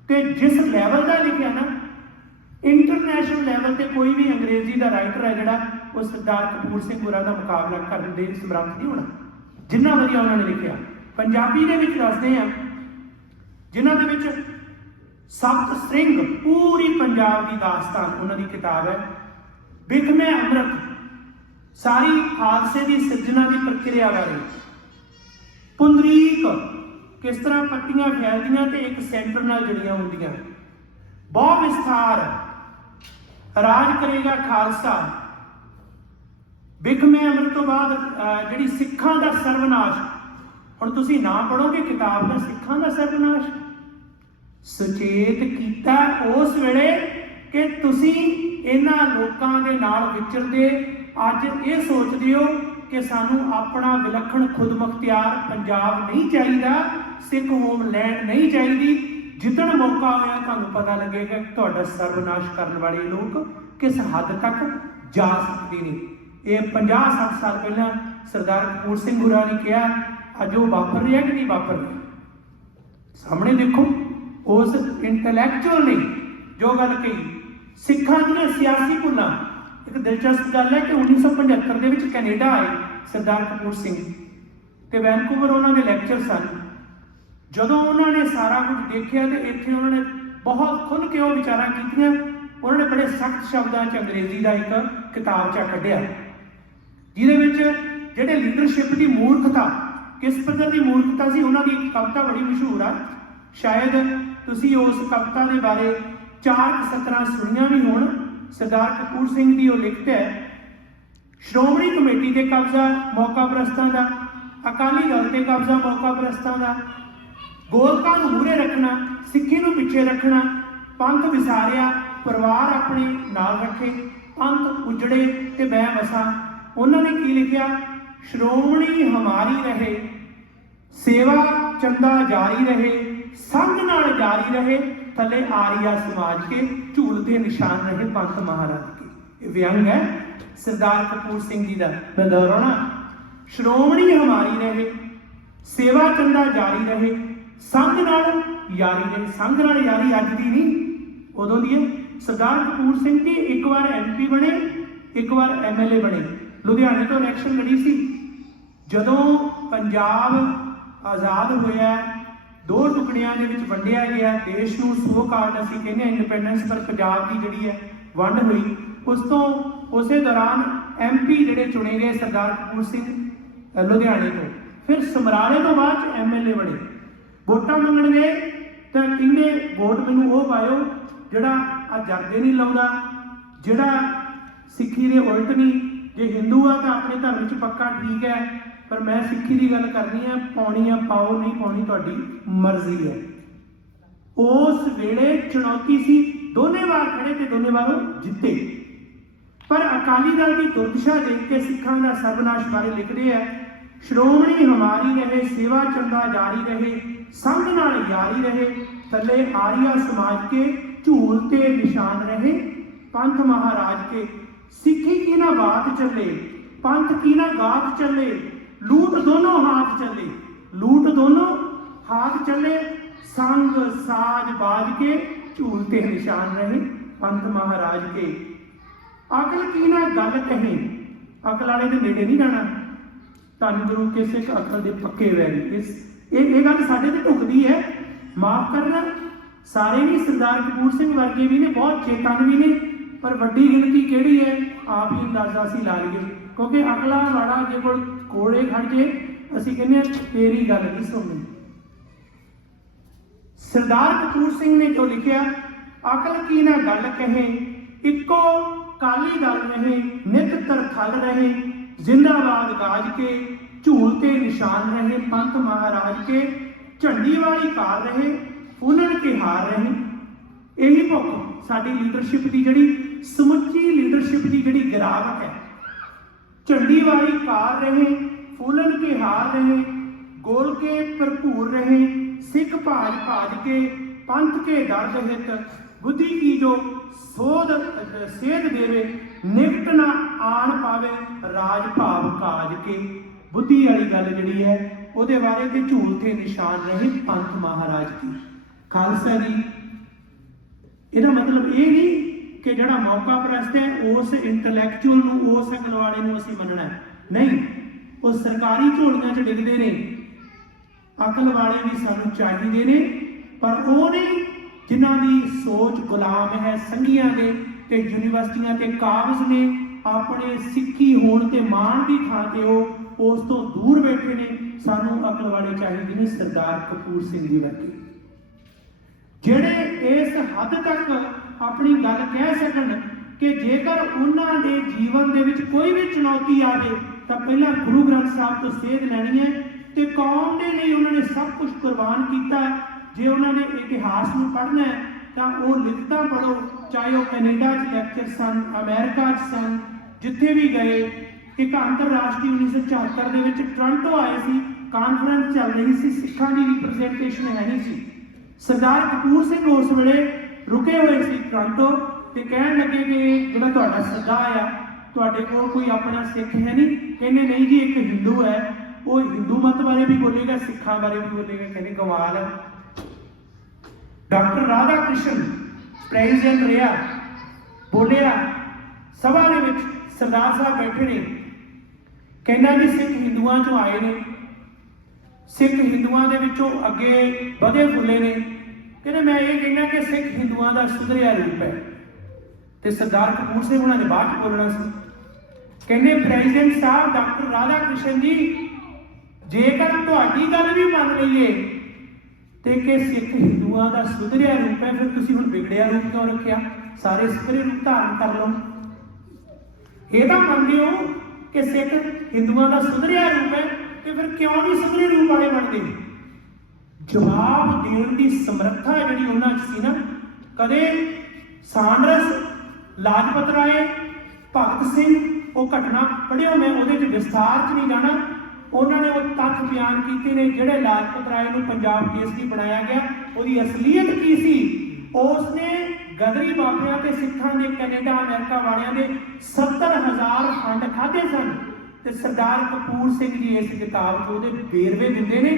ਤੇ ਜਿਸ ਲੈਵਲ ਦਾ ਲਿਖਿਆ ਨਾ ਇੰਟਰਨੈਸ਼ਨਲ ਲੈਵਲ ਤੇ ਕੋਈ ਵੀ ਅੰਗਰੇਜ਼ੀ ਦਾ ਰਾਈਟਰ ਹੈ ਜਿਹੜਾ, ਉਹ ਸਰਦਾਰ ਕਪੂਰ ਸਿੰਘ ਹੋਰਾਂ ਦਾ ਮੁਕਾਬਲਾ ਕਰਨ ਦੇ ਸਮਰੱਥ ਨਹੀਂ ਹੋਣਾ। ਜਿੰਨਾ ਵਧੀਆ ਉਹਨਾਂ ਨੇ ਲਿਖਿਆ। ਪੰਜਾਬੀ ਦੇ ਵਿੱਚ ਦੱਸਦੇ ਆ ਜਿਨ੍ਹਾਂ ਦੇ ਵਿੱਚ ਸਪਤ ਸਿੰਘ ਪੂਰੀ ਪੰਜਾਬ ਦੀ ਦਾਸਤਾਨ ਉਹਨਾਂ ਦੀ ਕਿਤਾਬ ਹੈ। ਬਿਖਮੇ ਅੰਮ੍ਰਿਤ, ਸਾਰੀ ਖਾਲਸੇ ਦੀ ਸਿਰਜਣਾ ਦੀ ਪ੍ਰਕਿਰਿਆ ਬਾਰੇ। ਪੁੰਦਰੀਕ ਕਿਸ ਤਰ੍ਹਾਂ ਪੱਤੀਆਂ ਫੈਲਦੀਆਂ ਤੇ ਇੱਕ ਸੈਂਟਰ ਨਾਲ ਜੁੜੀਆਂ ਹੁੰਦੀਆਂ। ਬਹੁ ਵਿਸਥਾਰ, ਰਾਜ ਕਰੇਗਾ ਖਾਲਸਾ। ਬਿਖਮੇ ਅੰਮ੍ਰਿਤ ਤੋਂ ਬਾਅਦ ਜਿਹੜੀ ਸਿੱਖਾਂ ਦਾ ਸਰਵਨਾਸ਼ ਹੁਣ ਤੁਸੀਂ ਨਾ ਪੜੋਗੇ ਕਿਤਾਬ ਦਾ ਸਿੱਖਾਂ ਦਾ ਸਰਵਨਾਸ਼। ਸੁਚੇਤ ਕੀਤਾ ਉਸ ਵੇਲੇ ਕਿ ਤੁਸੀਂ ਇਹਨਾਂ ਲੋਕਾਂ ਦੇ ਨਾਲ ਵਿਚਰਦੇ, ਅੱਜ ਇਹ ਸੋਚਦੇ ਹੋ ਕਿ ਸਾਨੂੰ ਆਪਣਾ ਵਿਲੱਖਣ ਖੁਦਮੁਖਤਿਆਰ ਪੰਜਾਬ ਨਹੀਂ ਚਾਹੀਦਾ, ਸਿੱਖ ਹੋਮਲੈਂਡ ਨਹੀਂ ਚਾਹੀਦੀ। ਜਿੱਦਣ ਮੌਕਾ ਹੋਇਆ ਤੁਹਾਨੂੰ ਪਤਾ ਲੱਗੇਗਾ ਕਿ ਤੁਹਾਡਾ ਸਰਵਨਾਸ਼ ਕਰਨ ਵਾਲੇ ਲੋਕ ਕਿਸ ਹੱਦ ਤੱਕ ਜਾ ਸਕਦੇ ਨੇ। ਇਹ 50 60 ਸਾਲ ਪਹਿਲਾਂ ਸਰਦਾਰ ਕਪੂਰ ਸਿੰਘ ਗੁਰਾਂ ਨੇ ਕਿਹਾ ਅੱਜ ਉਹ ਵਾਪਰ ਰਿਹਾ ਕਿ ਨਹੀਂ ਵਾਪਰ ਰਿਹਾ? ਸਾਹਮਣੇ ਦੇਖੋ, ਉਸ ਇੰਟੈਲੈਕਚੁਅਲ ਨੇ ਜੋ ਗੱਲ ਕਹੀ, ਸਿੱਖਾਂ ਦੀਆਂ ਸਿਆਸੀ ਭੁੱਲਾਂ। ਇੱਕ ਦਿਲਚਸਪ ਗੱਲ ਹੈ ਕਿ 1975 ਦੇ ਵਿੱਚ ਕੈਨੇਡਾ ਆਏ ਸਰਦਾਰ ਕਪੂਰ ਸਿੰਘ ਤੇ ਵੈਨਕੂਵਰ ਉਹਨਾਂ ਦੇ ਲੈਕਚਰ ਸਨ। ਜਦੋਂ ਉਹਨਾਂ ਨੇ ਸਾਰਾ ਕੁਝ ਦੇਖਿਆ ਤੇ ਇੱਥੇ ਉਹਨਾਂ ਨੇ ਬਹੁਤ ਖੁੱਲ੍ਹ ਕੇ ਉਹ ਵਿਚਾਰਾਂ ਕੀਤੀਆਂ। ਉਹਨਾਂ ਨੇ ਬੜੇ ਸਖਤ ਸ਼ਬਦਾਂ 'ਚ ਅੰਗਰੇਜ਼ੀ ਦਾ ਇੱਕ ਕਿਤਾਬ 'ਚ ਕੱਢਿਆ। ਜਿਹਦੇ ਵਿੱਚ ਜਿਹੜੇ ਲੀਡਰਸ਼ਿਪ ਦੀ ਮੂਰਖਤਾ ਕਿਸ ਪੱਧਰ ਦੀ ਮੂਰਖਤਾ ਸੀ? ਉਹਨਾਂ ਦੀ ਕਵਿਤਾ ਬੜੀ ਮਸ਼ਹੂਰ ਆ। ਸ਼ਾਇਦ ਤੁਸੀਂ ਉਸ ਕਵਿਤਾ ਦੇ ਬਾਰੇ ਚਾਰ ਸਤਰਾਂ ਸੁਣੀਆਂ ਵੀ ਹੋਣ। ਸਰਦਾਰ ਕਪੂਰ ਸਿੰਘ ਦੀ ਉਹ ਲਿਖਤ ਹੈ, ਸ਼੍ਰੋਮਣੀ ਕਮੇਟੀ ਤੇ ਕਬਜ਼ਾ ਮੌਕਾ ਪ੍ਰਸਤਾਂ ਦਾ, ਅਕਾਲੀ ਦਲ ਤੇ ਕਬਜ਼ਾ ਮੌਕਾ ਪ੍ਰਸਤਾਂ ਦਾ। ਗੋਲਕਾਂ ਨੂੰ ਮੂਹਰੇ ਰੱਖਣਾ, ਸਿੱਖੀ ਨੂੰ ਪਿੱਛੇ ਰੱਖਣਾ, ਪੰਥ ਵਿਸਾਰਿਆ, ਪਰਿਵਾਰ ਆਪਣੇ ਨਾਲ ਰੱਖੇ, ਪੰਥ ਉਜੜੇ ਤੇ ਬੈ ਵਸਾ। ਉਹਨਾਂ ਨੇ ਕੀ ਲਿਖਿਆ? ਸ਼੍ਰੋਮਣੀ ਹਮਾਰੀ ਰਹੇ ਸੇਵਾ ਚੰਦਾ ਜਾਰੀ ਰਹੇ, ਸੰਗ ਨਾਲ ਜਾਰੀ ਰਹੇ, ਥੱਲੇ ਆਰੀਆ ਸਮਾਜ ਕੇ, ਝੂਲ ਦੇ ਨਿਸ਼ਾਨ ਰਹੇ ਪੰਥ ਮਹਾਰਾਜ ਕੇ। ਵਿਅੰਗ ਹੈ। ਸਰਦਾਰ ਕਪੂਰ ਸਿੰਘ ਜੀ ਦਾ ਮੈਂ ਦੁਹਰਾਉਣਾ, ਸ਼੍ਰੋਮਣੀ ਹਮਾਰੀ ਰਹੇ, ਸੇਵਾ ਚੰਦਾ ਜਾਰੀ ਰਹੇ, ਸੰਗ ਨਾਲ ਯਾਰੀ ਰਹੇ। ਸੰਗ ਨਾਲ ਯਾਰੀ ਅੱਜ ਦੀ ਨਹੀਂ, ਉਦੋਂ ਦੀ ਹੈ। ਸਰਦਾਰ ਕਪੂਰ ਸਿੰਘ ਜੀ ਇੱਕ ਵਾਰ ਐਮਪੀ ਬਣੇ, ਇੱਕ ਵਾਰ ਐਮਐਲਏ ਬਣੇ। ਲੁਧਿਆਣੇ ਤੋਂ ਇਲੈਕਸ਼ਨ ਲੜੀ ਸੀ। ਜਦੋਂ ਪੰਜਾਬ ਆਜ਼ਾਦ ਹੋਇਆ ਦੋ ਟੁਕੜਿਆਂ ਦੇ ਵਿੱਚ ਵੰਡਿਆ ਗਿਆ ਦੇਸ਼ ਨੂੰ ਸੋ ਕਾਰਨ ਅਸੀਂ ਕਹਿੰਦੇ ਹਾਂ ਇੰਡੀਪੈਂਡੈਂਸ ਪਰ ਪੰਜਾਬ ਦੀ ਜਿਹੜੀ ਹੈ ਵੰਡ ਹੋਈ। ਉਸ ਤੋਂ ਉਸੇ ਦੌਰਾਨ ਐਮਪੀ ਜਿਹੜੇ ਚੁਣੇ ਗਏ ਸਰਦਾਰ ਕਪੂਰ ਸਿੰਘ ਲੁਧਿਆਣੇ ਤੋਂ, ਫਿਰ ਸਮਰਾਲੇ ਤੋਂ ਬਾਅਦ ਚ ਐਮਐਲਏ ਬਣੇ। ਵੋਟਾਂ ਮੰਗਣ ਗਏ ਤਾਂ ਕਿੰਨੇ ਵੋਟ ਮੈਨੂੰ ਉਹ ਪਾਇਓ ਜਿਹੜਾ ਆ ਜਰਦੇ ਨਹੀਂ ਲਾਉਂਦਾ, ਜਿਹੜਾ ਸਿੱਖੀ ਦੇ ਉਲਟ ਨਹੀਂ। ਜੇ ਹਿੰਦੂ ਆ ਤਾਂ ਆਪਣੇ ਧਰਮ 'ਚ ਪੱਕਾ ਠੀਕ ਹੈ। ਪਰ ਮੈਂ ਸਿੱਖੀ ਦੀ ਗੱਲ ਕਰਨੀ ਆ ਪਾਉਣੀ ਆ ਪਾਓ, ਨਹੀਂ ਪਾਉਣੀ ਤੁਹਾਡੀ ਮਰਜ਼ੀ ਹੈ ਉਸ ਵੇਲੇ ਚੁਣੌਤੀ ਸੀ, ਦੋਨੇ ਵਾਰ ਖੜੇ ਤੇ ਦੋਨੇ ਵਾਰ ਜਿੱਤੇ। ਪਰ ਅਕਾਲੀ ਦਲ ਦੀ ਦੁਰਦਸ਼ਾ ਦੇਖ ਕੇ ਸਿੱਖਾਂ ਦਾ ਸਰਬਨਾਸ਼ ਬਾਰੇ ਲਿਖਦੇ ਆ, ਸ਼੍ਰੋਮਣੀ ਹਮਾਰੀ ਰਹੇ, ਸੇਵਾ ਚੰਦਾ ਜਾਰੀ ਰਹੇ, ਸੰਗ ਨਾਲ ਯਾਰੀ ਰਹੇ, ਥੱਲੇ ਆਰੀਆ ਸਮਾਜ ਕੇ ਝੂਲ ਤੇ ਨਿਸ਼ਾਨ ਰਹੇ, ਪੰਥ ਮਹਾਰਾਜ ਕੇ। ਸਿੱਖੀ ਕੀ ਨਾ ਬਾਤ ਚੱਲੇ, ਪੰਥ ਕੀ ਨਾ ਗਾਤ ਚੱਲੇ ਲੂਟ ਦੋਨੋਂ ਹਾਥ ਚੱਲੇ। ਲੂਟ ਦੋਨੋਂ ਹਾਥ ਚੱਲੇ, ਸੰਗ ਸਾਜ ਬਾਜ ਕੇ ਝੂਲ ਤੇ ਨਿਸ਼ਾਨ ਰਹੇ ਪੰਥ ਮਹਾਰਾਜ ਅਕਲ ਕੀ ਨਾ ਗੱਲ ਕਹੇ? ਅਕਲ ਵਾਲੇ ਦੇ ਨੇੜੇ ਨਹੀਂ ਜਾਣਾ। ਧੰਨ ਗੁਰੂ ਕੇ ਅਕਲ ਦੇ ਪੱਕੇ ਵੈਰੀ ਇਸ। ਇਹ ਇਹ ਗੱਲ ਸਾਡੇ ਤੇ ਢੁਕਦੀ ਹੈ। ਮਾਫ ਕਰਨਾ। ਸਾਰੇ ਨਹੀਂ ਸਰਦਾਰ ਕਪੂਰ ਸਿੰਘ ਵਰਗੇ ਵੀ ਨੇ, ਬਹੁਤ ਚੇਤਨ ਵੀ ਨੇ, ਪਰ ਵੱਡੀ ਗਿਣਤੀ ਕਿਹੜੀ ਹੈ? ਆਪ ਹੀ ਅੰਦਾਜ਼ਾ ਅਸੀਂ ਲਾ ਲਈਏ। ਕਿਉਂਕਿ ਅਕਲਾਂ ਵਾਲਾ ਜੇ ਕੋਲ ਕੋਲੇ ਖੜ ਜੇ, ਅਸੀਂ ਕਹਿੰਦੇ ਹਾਂ, ਤੇਰੀ ਗੱਲ ਨਹੀਂ ਸੁਣਨੀ। ਸਰਦਾਰ ਕਪੂਰ ਸਿੰਘ ਨੇ ਜੋ ਲਿਖਿਆ, ਅਕਲ ਕੀ ਨਾ ਗੱਲ ਕਹੇ, ਇੱਕੋ ਕਾਲੀ ਦਲ ਰਹੇ, ਨਿਤ ਤਰਥਲ ਰਹੇ, ਜ਼ਿੰਦਾਬਾਦ ਗਾਜ ਕੇ, ਝੂਲ ਤੇ ਨਿਸ਼ਾਨ ਰਹੇ, ਪੰਥ ਮਹਾਰਾਜ ਕੇ, ਝੰਡੀ ਵਾਲੀ ਕਾਰ ਰਹੇ, ਫੁੱਲਣ ਕੇ ਹਾਰ ਰਹੇ। ਇਹੀ ਭੁੱਖ ਸਾਡੀ ਲੀਡਰਸ਼ਿਪ ਦੀ ਜਿਹੜੀ ਸਮੁੱਚੀ ਲੀਡਰਸ਼ਿਪ ਦੀ ਜਿਹੜੀ ਗਿਰਾਵਟ ਹੈ। ਝੰਡੀ ਵਾਲੀ ਕਾਰ ਰਹੇ ਫੂਲਨ ਕੇ ਹਾਰ ਰਹੇ, ਗੋਲ ਕੇ ਭਰਪੂਰ ਰਹੇ, ਸਿੱਖ ਭਾਜ ਭਾਜ ਕੇ, ਪੰਥ ਕੇ ਦਰਦ ਹਿਤ, ਬੁੱਧੀ ਕੀ ਜੋ ਸੋਧ ਸੇਧ ਦੇਵੇ ਨਿਕਟ ਨਾ ਆਣ ਪਾਵੇ ਰਾਜ ਭਾਵ ਕਾਜ ਕੇ। ਬੁੱਧੀ ਵਾਲੀ ਗੱਲ ਜਿਹੜੀ ਹੈ, ਉਹਦੇ ਬਾਰੇ ਤੇ ਝੂਲ ਤੇ ਨਿਸ਼ਾਨ ਰਹੇ ਪੰਥ ਮਹਾਰਾਜ ਕੀ ਖਾਲਸਾ ਦੀ ਇਹਦਾ ਮਤਲਬ ਇਹ ਨਹੀਂ ਕਿ ਜਿਹੜਾ ਮੌਕਾ ਪ੍ਰਸਤ ਹੈ, ਉਸ ਇੰਟੈਲੈਕਚੁਅਲ ਨੂੰ, ਉਸ ਅਕਲ ਨੂੰ ਅਸੀਂ ਮੰਨਣਾ ਨਹੀਂ। ਉਹ ਸਰਕਾਰੀ ਝੋਲੀਆਂ 'ਚ ਡਿੱਗਦੇ ਨੇ। ਅਕਲ ਵਾਲੇ ਵੀ ਸਾਨੂੰ ਚਾਹੀਦੇ ਨੇ, ਪਰ ਉਹ ਨਹੀਂ ਜਿਨ੍ਹਾਂ ਦੀ ਸੋਚ ਗੁਲਾਮ ਹੈ, ਸੰਘੀਆਂ ਦੇ ਤੇ ਯੂਨੀਵਰਸਿਟੀਆਂ ਤੇ ਕਾਬਜ਼ ਨੇ, ਆਪਣੇ ਸਿੱਖੀ ਹੋਣ ਤੇ ਮਾਣ ਦੀ ਥਾਂ ਤੇ ਉਹ ਉਸ ਤੋਂ ਦੂਰ ਬੈਠੇ ਨੇ। ਸਾਨੂੰ ਅਕਲ ਵਾਲੇ ਚਾਹੀਦੇ ਨੇ ਸਰਦਾਰ ਕਪੂਰ ਸਿੰਘ ਜੀ ਵਰਗੇ। ਜਿਹੜੇ ਇਸ ਹੱਦ ਤੱਕ ਆਪਣੀ ਗੱਲ ਕਹਿ ਸਕਣ ਕਿ ਜੇਕਰ ਉਹਨਾਂ ਦੇ ਜੀਵਨ ਦੇ ਵਿੱਚ ਕੋਈ ਵੀ ਚੁਣੌਤੀ ਆਵੇ ਤਾਂ ਪਹਿਲਾਂ ਗੁਰੂ ਗ੍ਰੰਥ ਸਾਹਿਬ ਤੋਂ ਸੇਧ ਲੈਣੀ ਹੈ ਤੇ ਕੌਮ ਦੇ ਲਈ ਉਹਨਾਂ ਨੇ ਸਭ ਕੁਝ ਕੁਰਬਾਨ ਕੀਤਾ। ਜੇ ਉਹਨਾਂ ਨੇ ਇਤਿਹਾਸ ਨੂੰ ਪੜ੍ਹਨਾ ਹੈ, ਤਾਂ ਉਹ ਲਿਖਤਾਂ ਪੜ੍ਹੋ, ਚਾਹੇ ਉਹ ਕੈਨੇਡਾ 'ਚ ਲੈਕਚਰ ਸਨ, ਅਮਰੀਕਾ 'ਚ ਸਨ, ਜਿੱਥੇ ਵੀ ਗਏ। ਇੱਕ ਅੰਤਰਰਾਸ਼ਟਰੀ 1974 ਦੇ ਵਿੱਚ ਟੋਰਾਂਟੋ ਆਏ ਸੀ ਕਾਨਫਰੰਸ ਚੱਲ ਰਹੀ ਸੀ, ਸਿੱਖਾਂ ਦੀ ਰਿਪਰੈਜ਼ੈਂਟੇਸ਼ਨ ਹੈ ਨਹੀਂ ਸੀ। ਸਰਦਾਰ ਕਪੂਰ ਸਿੰਘ ਉਸ ਵੇਲੇ ਰੁਕੇ ਹੋਏ ਸੀ ਟੋਰਾਂਟੋ ਤੇ ਕਹਿਣ ਲੱਗੇ ਕਿ ਜਿਹੜਾ ਤੁਹਾਡਾ ਸੱਦਾ ਆ ਤੁਹਾਡੇ ਕੋਲ ਕੋਈ ਆਪਣਾ ਸਿੱਖ ਹੈ ਨਹੀਂ। ਕਹਿੰਦੇ ਨਹੀਂ ਜੀ, ਇੱਕ ਹਿੰਦੂ ਹੈ, ਉਹ ਹਿੰਦੂ ਮਤ ਬਾਰੇ ਵੀ ਬੋਲੇਗਾ, ਸਿੱਖਾਂ ਬਾਰੇ ਵੀ ਬੋਲੇਗਾ, ਕਹਿੰਦੇ ਕਮਾਲ ਹੈ। ਡਾਕਟਰ ਰਾਧਾ ਕ੍ਰਿਸ਼ਨ ਪ੍ਰੈਜ਼ੀਡੈਂਟ ਰਿਹਾ ਬੋਲਿਆ ਸਭਾ ਦੇ ਵਿੱਚ ਸਰਦਾਰ ਸਾਹਿਬ ਬੈਠੇ ਨੇ। ਕਹਿੰਦਾ ਜੀ, ਸਿੱਖ ਹਿੰਦੂਆਂ ਚੋਂ ਆਏ ਨੇ। ਸਿੱਖ ਹਿੰਦੂਆਂ ਦੇ ਵਿੱਚੋਂ ਅੱਗੇ ਵਧੇ ਫੁੱਲੇ ਨੇ। ਕਹਿੰਦੇ ਮੈਂ ਇਹ ਕਹਿੰਦਾ ਕਿ ਸਿੱਖ ਹਿੰਦੂਆਂ ਦਾ ਸੁਧਰਿਆ ਰੂਪ ਹੈ। ਤੇ ਸਰਦਾਰ ਕਪੂਰ ਸਿੰਘ ਉਹਨਾਂ ਨੇ ਬਾਅਦ ਚ ਬੋਲਣਾ ਸੀ। ਕਹਿੰਦੇ ਪ੍ਰੈਜ਼ੀਡੈਂਟ ਸਾਹਿਬ ਡਾਕਟਰ ਰਾਧਾ ਕ੍ਰਿਸ਼ਨ ਜੀ, ਜੇਕਰ ਤੁਹਾਡੀ ਗੱਲ ਵੀ ਮੰਨ ਲਈਏ ਤੇ ਕਿ ਸਿੱਖ ਹਿੰਦੂਆਂ ਦਾ ਸੁਧਰਿਆ ਰੂਪ ਹੈ, ਫਿਰ ਤੁਸੀਂ ਹੁਣ ਵਿਗੜਿਆ ਰੂਪ ਕਿਉਂ ਰੱਖਿਆ? ਸਾਰੇ ਸੁਧਰੇ ਰੂਪ ਧਾਰਨ ਕਰ ਲਓ। ਇਹ ਤਾਂ ਮੰਨਦੇ ਹੋ ਕਿ ਸਿੱਖ ਹਿੰਦੂਆਂ ਦਾ ਸੁਧਰਿਆ ਰੂਪ ਹੈ ਤੇ ਫਿਰ ਕਿਉਂ ਨਹੀਂ ਸੁਧਰੇ ਰੂਪ ਵਾਲੇ ਬਣਦੇ? ਜਵਾਬ ਦੇਣ ਦੀ ਸਮਰੱਥਾ ਜਿਹੜੀ ਉਹਨਾਂ 'ਚ ਸੀ ਨਾ, ਕਦੇ ਸਾਂਡਰਸ, ਲਾਜਪਤ ਰਾਏ, ਭਗਤ ਸਿੰਘ ਉਹ ਘਟਨਾ ਪੜ੍ਹਿਓ, ਮੈਂ ਉਹਦੇ 'ਚ ਵਿਸਥਾਰ 'ਚ ਨਹੀਂ ਜਾਣਾ। ਉਹਨਾਂ ਨੇ ਉਹ ਤੱਥ ਬਿਆਨ ਕੀਤੇ ਨੇ, ਜਿਹੜੇ ਲਾਜਪਤ ਰਾਏ ਨੂੰ ਪੰਜਾਬ ਕੇਸ ਦੀ ਬਣਾਇਆ ਗਿਆ। ਉਹਦੀ ਅਸਲੀਅਤ ਕੀ ਸੀ? ਉਸ ਨੇ ਗਦਰੀ ਬਾਬਿਆਂ ਤੇ ਸਿੱਖਾਂ ਦੇ ਕੈਨੇਡਾ, ਅਮਰੀਕਾ ਵਾਲਿਆਂ ਦੇ 70000 ਫੰਡ ਖਾਦੇ ਸਨ। ਤੇ ਸਰਦਾਰ ਕਪੂਰ ਸਿੰਘ ਜੀ ਇਸ ਕਿਤਾਬ 'ਚ ਉਹਦੇ ਵੇਰਵੇ ਦਿੰਦੇ ਨੇ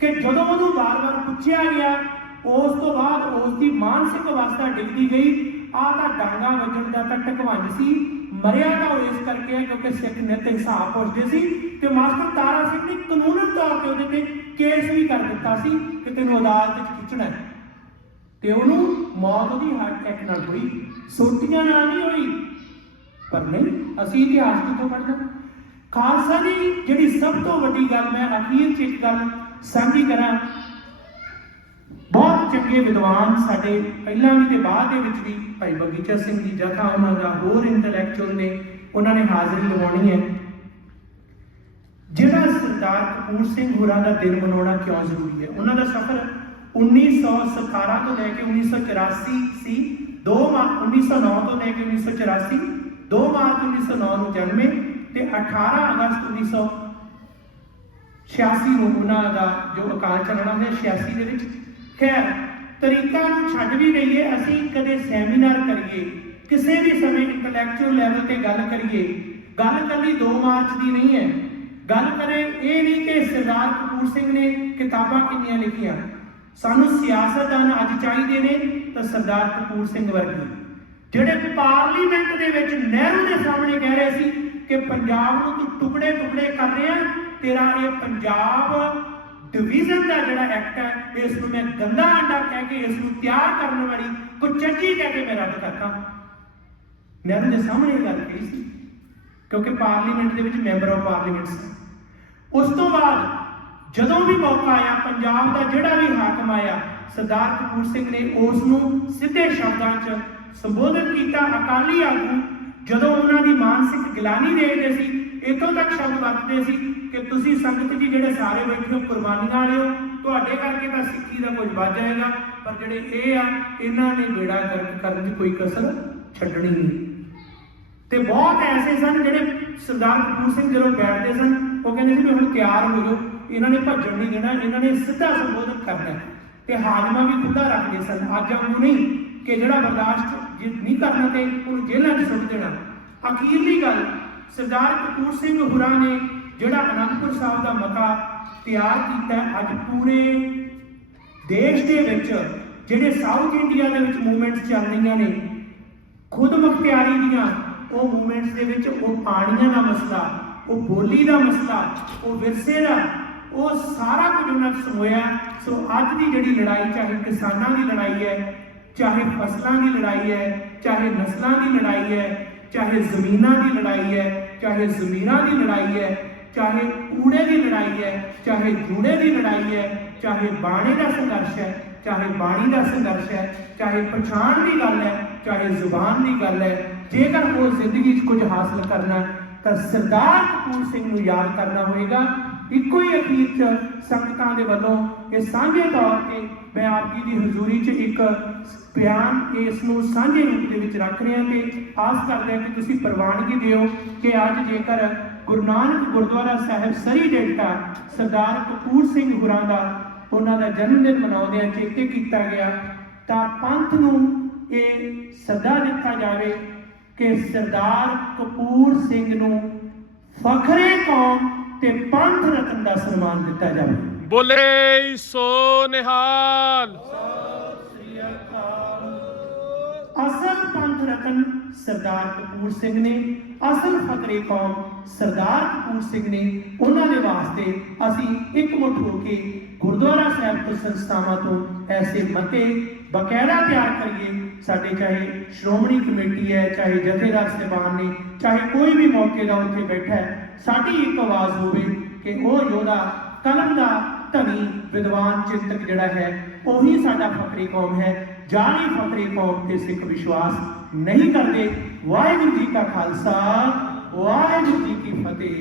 ਕਿ ਜਦੋਂ ਉਹਨੂੰ ਵਾਰ-ਵਾਰ ਪੁੱਛਿਆ ਗਿਆ, ਉਸ ਤੋਂ ਬਾਅਦ ਉਸ ਦੀ ਮਾਨਸਿਕ ਅਵਸਥਾ ਡਿੱਗਦੀ ਗਈ। ਆਹ ਤਾਂ ਡਾਂਗਾ ਵੱਜਣ ਦਾ ਤਾਂ ਟਕਵੰਜ ਸੀ। ਮਰਿਆ ਤਾਂ ਉਹ ਇਸ ਕਰਕੇ ਕਿਉਂਕਿ ਸਿੱਖ ਨਿਤ ਹਿਸਾਬ ਪੁੱਛਦੇ ਸੀ ਤੇ ਮਾਸਟਰ ਤਾਰਾ ਸਿੰਘ ਨੇ ਕਾਨੂੰਨਨ ਤੌਰ ਤੇ ਉਹਦੇ ਤੇ ਕੇਸ ਵੀ ਕਰ ਦਿੱਤਾ ਸੀ ਕਿ ਤੈਨੂੰ ਅਦਾਲਤ ਵਿੱਚ ਖਿੱਚਣਾ ਹੈ। ਤੇ ਉਹਨੂੰ ਮੌਤ ਦੀ ਹਾਰਟ ਅਟੈਕ ਨਾਲ ਹੋਈ। ਸੋਟੀਆਂ ਨਾਲ ਨਹੀਂ ਹੋਈ। ਪਰ ਨਹੀਂ, ਅਸੀਂ ਇਤਿਹਾਸ ਕਿੱਥੋਂ ਪੜ੍ਹਦੇ ਖਾਲਸਾ ਦੀ ਜਿਹੜੀ ਸਭ ਤੋਂ ਵੱਡੀ ਗੱਲ ਮੈਂ ਅਖੀਰ ਚ ਇੱਕ ਗੱਲ ਸਾਂਝੀ ਕਰਾਂ ਬਹੁਤ ਚੰਗੇ ਵਿਦਵਾਨ ਸਾਡੇ ਪਹਿਲਾਂ ਵੀ ਤੇ ਬਾਅਦ ਦੇ ਵਿੱਚ ਵੀ ਭਾਈ ਬਗੀਚਾ ਸਿੰਘ ਜੀ ਜਥਾ ਉਹਨਾਂ ਦਾ, ਹੋਰ ਇੰਟੈਲੈਕਚੁਅਲ ਨੇ, ਉਹਨਾਂ ਨੇ ਹਾਜ਼ਰੀ ਲਵਾਉਣੀ ਹੈ। ਜਿਹੜਾ ਸਰਦਾਰ ਕਪੂਰ ਸਿੰਘ ਹੋਰਾਂ ਦਾ ਦਿਨ ਮਨਾਉਣਾ ਕਿਉਂ ਜ਼ਰੂਰੀ ਹੈ? ਉਹਨਾਂ ਦਾ ਸਫ਼ਰ 1917 ਤੋਂ ਲੈ ਕੇ 1984 ਸੀ 2 ਮਾਰਚ 1909 ਤੋਂ ਲੈ ਕੇ 1984 2 ਮਾਰਚ 1909 ਨੂੰ ਜਨਮੇ ਤੇ 18 ਅਗਸਤ 1986 ਨੂੰ ਉਹਨਾਂ ਦਾ ਜੋ ਅਕਾਲ ਚਲਾਣਾ ਹੈ 86 ਦੇ ਵਿੱਚ ਖੈਰ, ਤਰੀਕਾ ਨੂੰ ਛੱਡ ਵੀ ਦਈਏ ਅਸੀਂ ਕਦੇ ਸੈਮੀਨਾਰ ਕਰੀਏ, ਕਿਸੇ ਵੀ ਸਮੇਂ ਇੰਟੈਲੈਕਚੁਅਲ ਲੈਵਲ ਤੇ ਗੱਲ ਕਰੀਏ। ਗੱਲ ਕੱਲੀ 2 ਮਾਰਚ ਦੀ ਨਹੀਂ ਹੈ। ਗੱਲ ਕਰੇ ਇਹ ਨਹੀਂ ਕਿ ਸਰਦਾਰ ਕਪੂਰ ਸਿੰਘ ਨੇ ਕਿਤਾਬਾਂ ਕਿੰਨੀਆਂ ਲਿਖੀਆਂ। ਸਾਨੂੰ ਸਿਆਸਤਦਾਨ ਅੱਜ ਚਾਹੀਦੇ ਨੇ, ਤਾਂ ਸਰਦਾਰ ਕਪੂਰ ਸਿੰਘ ਵਰਗੇ। ਜਿਹੜੇ ਪਾਰਲੀਮੈਂਟ ਦੇ ਵਿੱਚ ਨਹਿਰੂ ਦੇ ਸਾਹਮਣੇ ਕਹਿ ਰਹੇ ਸੀ ਕਿ ਪੰਜਾਬ ਨੂੰ ਤੂੰ ਟੁਕੜੇ ਟੁਕੜੇ ਕਰ ਰਿਹਾ, ਤੇਰਾ ਇਹ ਪੰਜਾਬ ਡਿਵੀਜ਼ਨ ਦਾ ਜਿਹੜਾ ਐਕਟ ਹੈ ਇਸ ਨੂੰ ਮੈਂ ਗੰਦਾ ਅੰਡਾ ਕਹਿ ਕੇ ਇਸ ਨੂੰ ਤਿਆਰ ਕਰਨ ਵਾਲੀ ਕੁਚੱਜੀ ਕਹਿ ਕੇ ਮੈਂ ਰੱਦ ਕਰਤਾ। ਨਹਿਰੂ ਦੇ ਸਾਹਮਣੇ ਇਹ ਗੱਲ ਕਹੀ ਸੀ, ਕਿਉਂਕਿ ਪਾਰਲੀਮੈਂਟ ਦੇ ਵਿੱਚ ਮੈਂਬਰ ਆਫ ਪਾਰਲੀਮੈਂਟ ਸੀ। ਉਸ ਤੋਂ ਬਾਅਦ ਜਦੋਂ ਵੀ ਮੌਕਾ ਆਇਆ, ਪੰਜਾਬ ਦਾ ਜਿਹੜਾ ਵੀ ਹਾਕਮ ਆਇਆ, ਸਰਦਾਰ ਕਪੂਰ ਸਿੰਘ ਨੇ ਉਸ ਨੂੰ ਸਿੱਧੇ ਸ਼ਬਦਾਂ 'ਚ ਸੰਬੋਧਨ ਕੀਤਾ, ਅਕਾਲੀ ਆਗੂ। ਜਦੋਂ ਉਹਨਾਂ ਦੀ ਮਾਨਸਿਕ ਗਿਲਾਨੀ ਦੇਖਦੇ ਸੀ ਇਤੋਂ ਤੱਕ ਸ਼ਬਦ ਵਰਤਦੇ ਸੀ ਕਿ ਤੁਸੀਂ ਸੰਗਤ ਜੀ ਜਿਹੜੇ ਸਾਰੇ ਬੈਠੇ ਹੋ, ਕੁਰਬਾਨੀਆਂ ਵਾਲੇ ਹੋ, ਤੁਹਾਡੇ ਕਰਕੇ ਤਾਂ ਸਿੱਖੀ ਦਾ ਕੁਝ ਵੱਜ ਜਾਏਗਾ, ਪਰ ਜਿਹੜੇ ਇਹ ਆ, ਇਹਨਾਂ ਨੇ ਬੇੜਾ ਕਰਨ ਦੀ ਕੋਈ ਕਸਰ ਛੱਡਣੀ ਨਹੀਂ। ਤੇ ਬਹੁਤ ਐਸੇ ਸਨ ਜਿਹੜੇ ਸਰਦਾਰ ਕਪੂਰ ਸਿੰਘ ਜਦੋਂ ਬੈਠਦੇ ਸਨ, ਉਹ ਕਹਿੰਦੇ ਸੀ ਵੀ ਹੁਣ ਤਿਆਰ ਹੋ ਜਾਓ ਇਹਨਾਂ ਨੇ ਭੱਜਣ ਨਹੀਂ ਦੇਣਾ, ਇਹਨਾਂ ਨੇ ਸਿੱਧਾ ਸੰਬੋਧਨ ਕਰਨਾ ਤੇ ਹਾਜ਼ਮਾ ਵੀ ਖੁੱਲਾ ਰੱਖਦੇ ਸਨ। ਅੱਜ ਵਾਂਗੂ ਨਹੀਂ ਕਿ ਜਿਹੜਾ ਬਰਦਾਸ਼ਤ ਜੇ ਨਹੀਂ ਕਰਨਾ ਤੇ ਉਹਨੂੰ ਜੇਲ੍ਹਾਂ 'ਚ ਸੁੱਟ ਦੇਣਾ। ਅਖੀਰਲੀ ਗੱਲ, ਸਰਦਾਰ ਕਪੂਰ ਸਿੰਘ ਹੁਰਾ ਨੇ ਜਿਹੜਾ ਅਨੰਦਪੁਰ ਸਾਹਿਬ ਦਾ ਮਤਾ ਤਿਆਰ ਕੀਤਾ ਅੱਜ ਪੂਰੇ ਦੇਸ਼ ਦੇ ਵਿੱਚ ਜਿਹੜੇ ਸਾਊਥ ਇੰਡੀਆ ਦੇ ਵਿੱਚ ਮੂਵਮੈਂਟਸ ਚੱਲ ਰਹੀਆਂ ਨੇ, ਖੁਦ ਮੁਖਤਿਆਰੀ ਦੀਆਂ, ਉਹ ਮੂਵਮੈਂਟਸ ਦੇ ਵਿੱਚ ਉਹ ਪਾਣੀਆਂ ਦਾ ਮਸਲਾ, ਉਹ ਬੋਲੀ ਦਾ ਮਸਲਾ, ਉਹ ਵਿਰਸੇ ਦਾ, ਉਹ ਸਾਰਾ ਕੁਝ ਉਹਨਾਂ 'ਚ ਸਮੋਇਆ ਸੋ ਅੱਜ ਦੀ ਜਿਹੜੀ ਲੜਾਈ, ਚਾਹੇ ਕਿਸਾਨਾਂ ਦੀ ਲੜਾਈ ਹੈ, ਚਾਹੇ ਫਸਲਾਂ ਦੀ ਲੜਾਈ ਹੈ, ਚਾਹੇ ਨਸਲਾਂ ਦੀ ਲੜਾਈ ਹੈ, ਚਾਹੇ ਜ਼ਮੀਨਾਂ ਦੀ ਲੜਾਈ ਹੈ, ਚਾਹੇ ਜ਼ਮੀਰਾਂ ਦੀ ਲੜਾਈ ਹੈ ਚਾਹੇ ਕੂੜੇ ਦੀ ਲੜਾਈ ਹੈ, ਚਾਹੇ ਜੂੜੇ ਦੀ ਲੜਾਈ ਹੈ, ਚਾਹੇ ਬਾਣੇ ਦਾ ਸੰਘਰਸ਼ ਹੈ, ਚਾਹੇ ਬਾਣੀ ਦਾ ਸੰਘਰਸ਼ ਹੈ, ਚਾਹੇ ਪਛਾਣ ਦੀ ਗੱਲ ਹੈ, ਚਾਹੇ ਜ਼ੁਬਾਨ ਦੀ ਗੱਲ ਹੈ, ਜੇਕਰ ਉਹ ਜ਼ਿੰਦਗੀ 'ਚ ਕੁਝ ਹਾਸਲ ਕਰਨਾ ਤਾਂ ਸਰਦਾਰ ਕਪੂਰ ਸਿੰਘ ਨੂੰ ਯਾਦ ਕਰਨਾ ਹੋਏਗਾ। ਇੱਕੋ ਹੀ ਅਖੀਰ 'ਚ ਸੰਗਤਾਂ ਦੇ ਵੱਲੋਂ ਇਹ ਸਾਂਝੇ ਤੌਰ ਤੇ ਮੈਂ ਆਪ ਜੀ ਦੀ ਹਜ਼ੂਰੀ 'ਚ ਇੱਕ ਬਿਆਨ ਇਸ ਨੂੰ ਸਾਂਝੇ ਰੂਪ ਦੇ ਵਿੱਚ ਰੱਖ ਰਿਹਾ ਤੇ ਆਸ ਕਰਦੇ ਹਾਂ ਕਿ ਤੁਸੀਂ ਪ੍ਰਵਾਨਗੀ ਦਿਓ ਕਿ ਅੱਜ ਜੇਕਰ ਗੁਰੂ ਨਾਨਕ ਗੁਰਦੁਆਰਾ ਸਾਹਿਬ ਸਰੀ ਡੇਲਟਾ ਸਰਦਾਰ ਕਪੂਰ ਸਿੰਘ ਹੁਰਾਂ ਦਾ ਉਹਨਾਂ ਦਾ ਜਨਮ ਦਿਨ ਮਨਾਉਂਦਿਆਂ ਚੇਤੇ ਕੀਤਾ ਗਿਆ ਤਾਂ ਪੰਥ ਨੂੰ ਇਹ ਸੱਦਾ ਦਿੱਤਾ ਜਾਵੇ ਕਿ ਸਰਦਾਰ ਕਪੂਰ ਸਿੰਘ ਨੂੰ ਫਖਰੇ ਕੌਮ ਤੇ ਪੰਥ ਰਤਨ ਦਾ ਸਨਮਾਨ ਦਿੱਤਾ ਜਾਵੇ। ਬੋਲੇ ਸੋ ਨਿਹਾਲ। ਅਸਲ ਪੰਥ ਰਤਨ ਸਰਦਾਰ ਕਪੂਰ ਸਿੰਘ ਨੇ ਅਸਲ ਫਕਰੇ ਕੌਮ ਸਰਦਾਰ ਕਪੂਰ ਸਿੰਘ ਨੇ ਉਹਨਾਂ ਦੇ ਵਾਸਤੇ ਅਸੀਂ ਇਕਮੁੱਠ ਹੋ ਕੇ ਗੁਰਦੁਆਰਾ ਸਾਹਿਬ ਤੋਂ ਸੰਸਥਾਵਾਂ ਤੋਂ ਐਸੇ ਮਤੇ ਬਕਾਇਦਾ ਤਿਆਰ ਕਰੀਏ ਸਾਡੇ ਚਾਹੇ ਸ਼੍ਰੋਮਣੀ ਕਮੇਟੀ ਹੈ ਚਾਹੇ ਜਥੇਦਾਰ ਸਾਹਿਬਾਨ ਨੇ ਚਾਹੇ ਕੋਈ ਵੀ ਮੌਕੇ ਦਾ ਉੱਥੇ ਬੈਠਾ ਹੈ ਸਾਡੀ ਇੱਕ ਆਵਾਜ਼ ਹੋਵੇ ਕਿ ਉਹ ਯੋਧਾ ਕਲਮ ਦਾ ਧਨੀ ਵਿਦਵਾਨ ਚਿੰਤਕ ਜਿਹੜਾ ਹੈ ਉਹੀ ਸਾਡਾ ਫਕਰੀ ਕੌਮ ਹੈ ਜਾਣੀ ਫਕਰੀ ਕੌਮ ਤੇ ਸਿੱਖ ਵਿਸ਼ਵਾਸ ਨਹੀਂ ਕਰਦੇ। ਵਾਹਿਗੁਰੂ ਜੀ ਕਾ ਖਾਲਸਾ ਵਾਹਿਗੁਰੂ ਜੀ ਕੀ ਫਤਿਹ।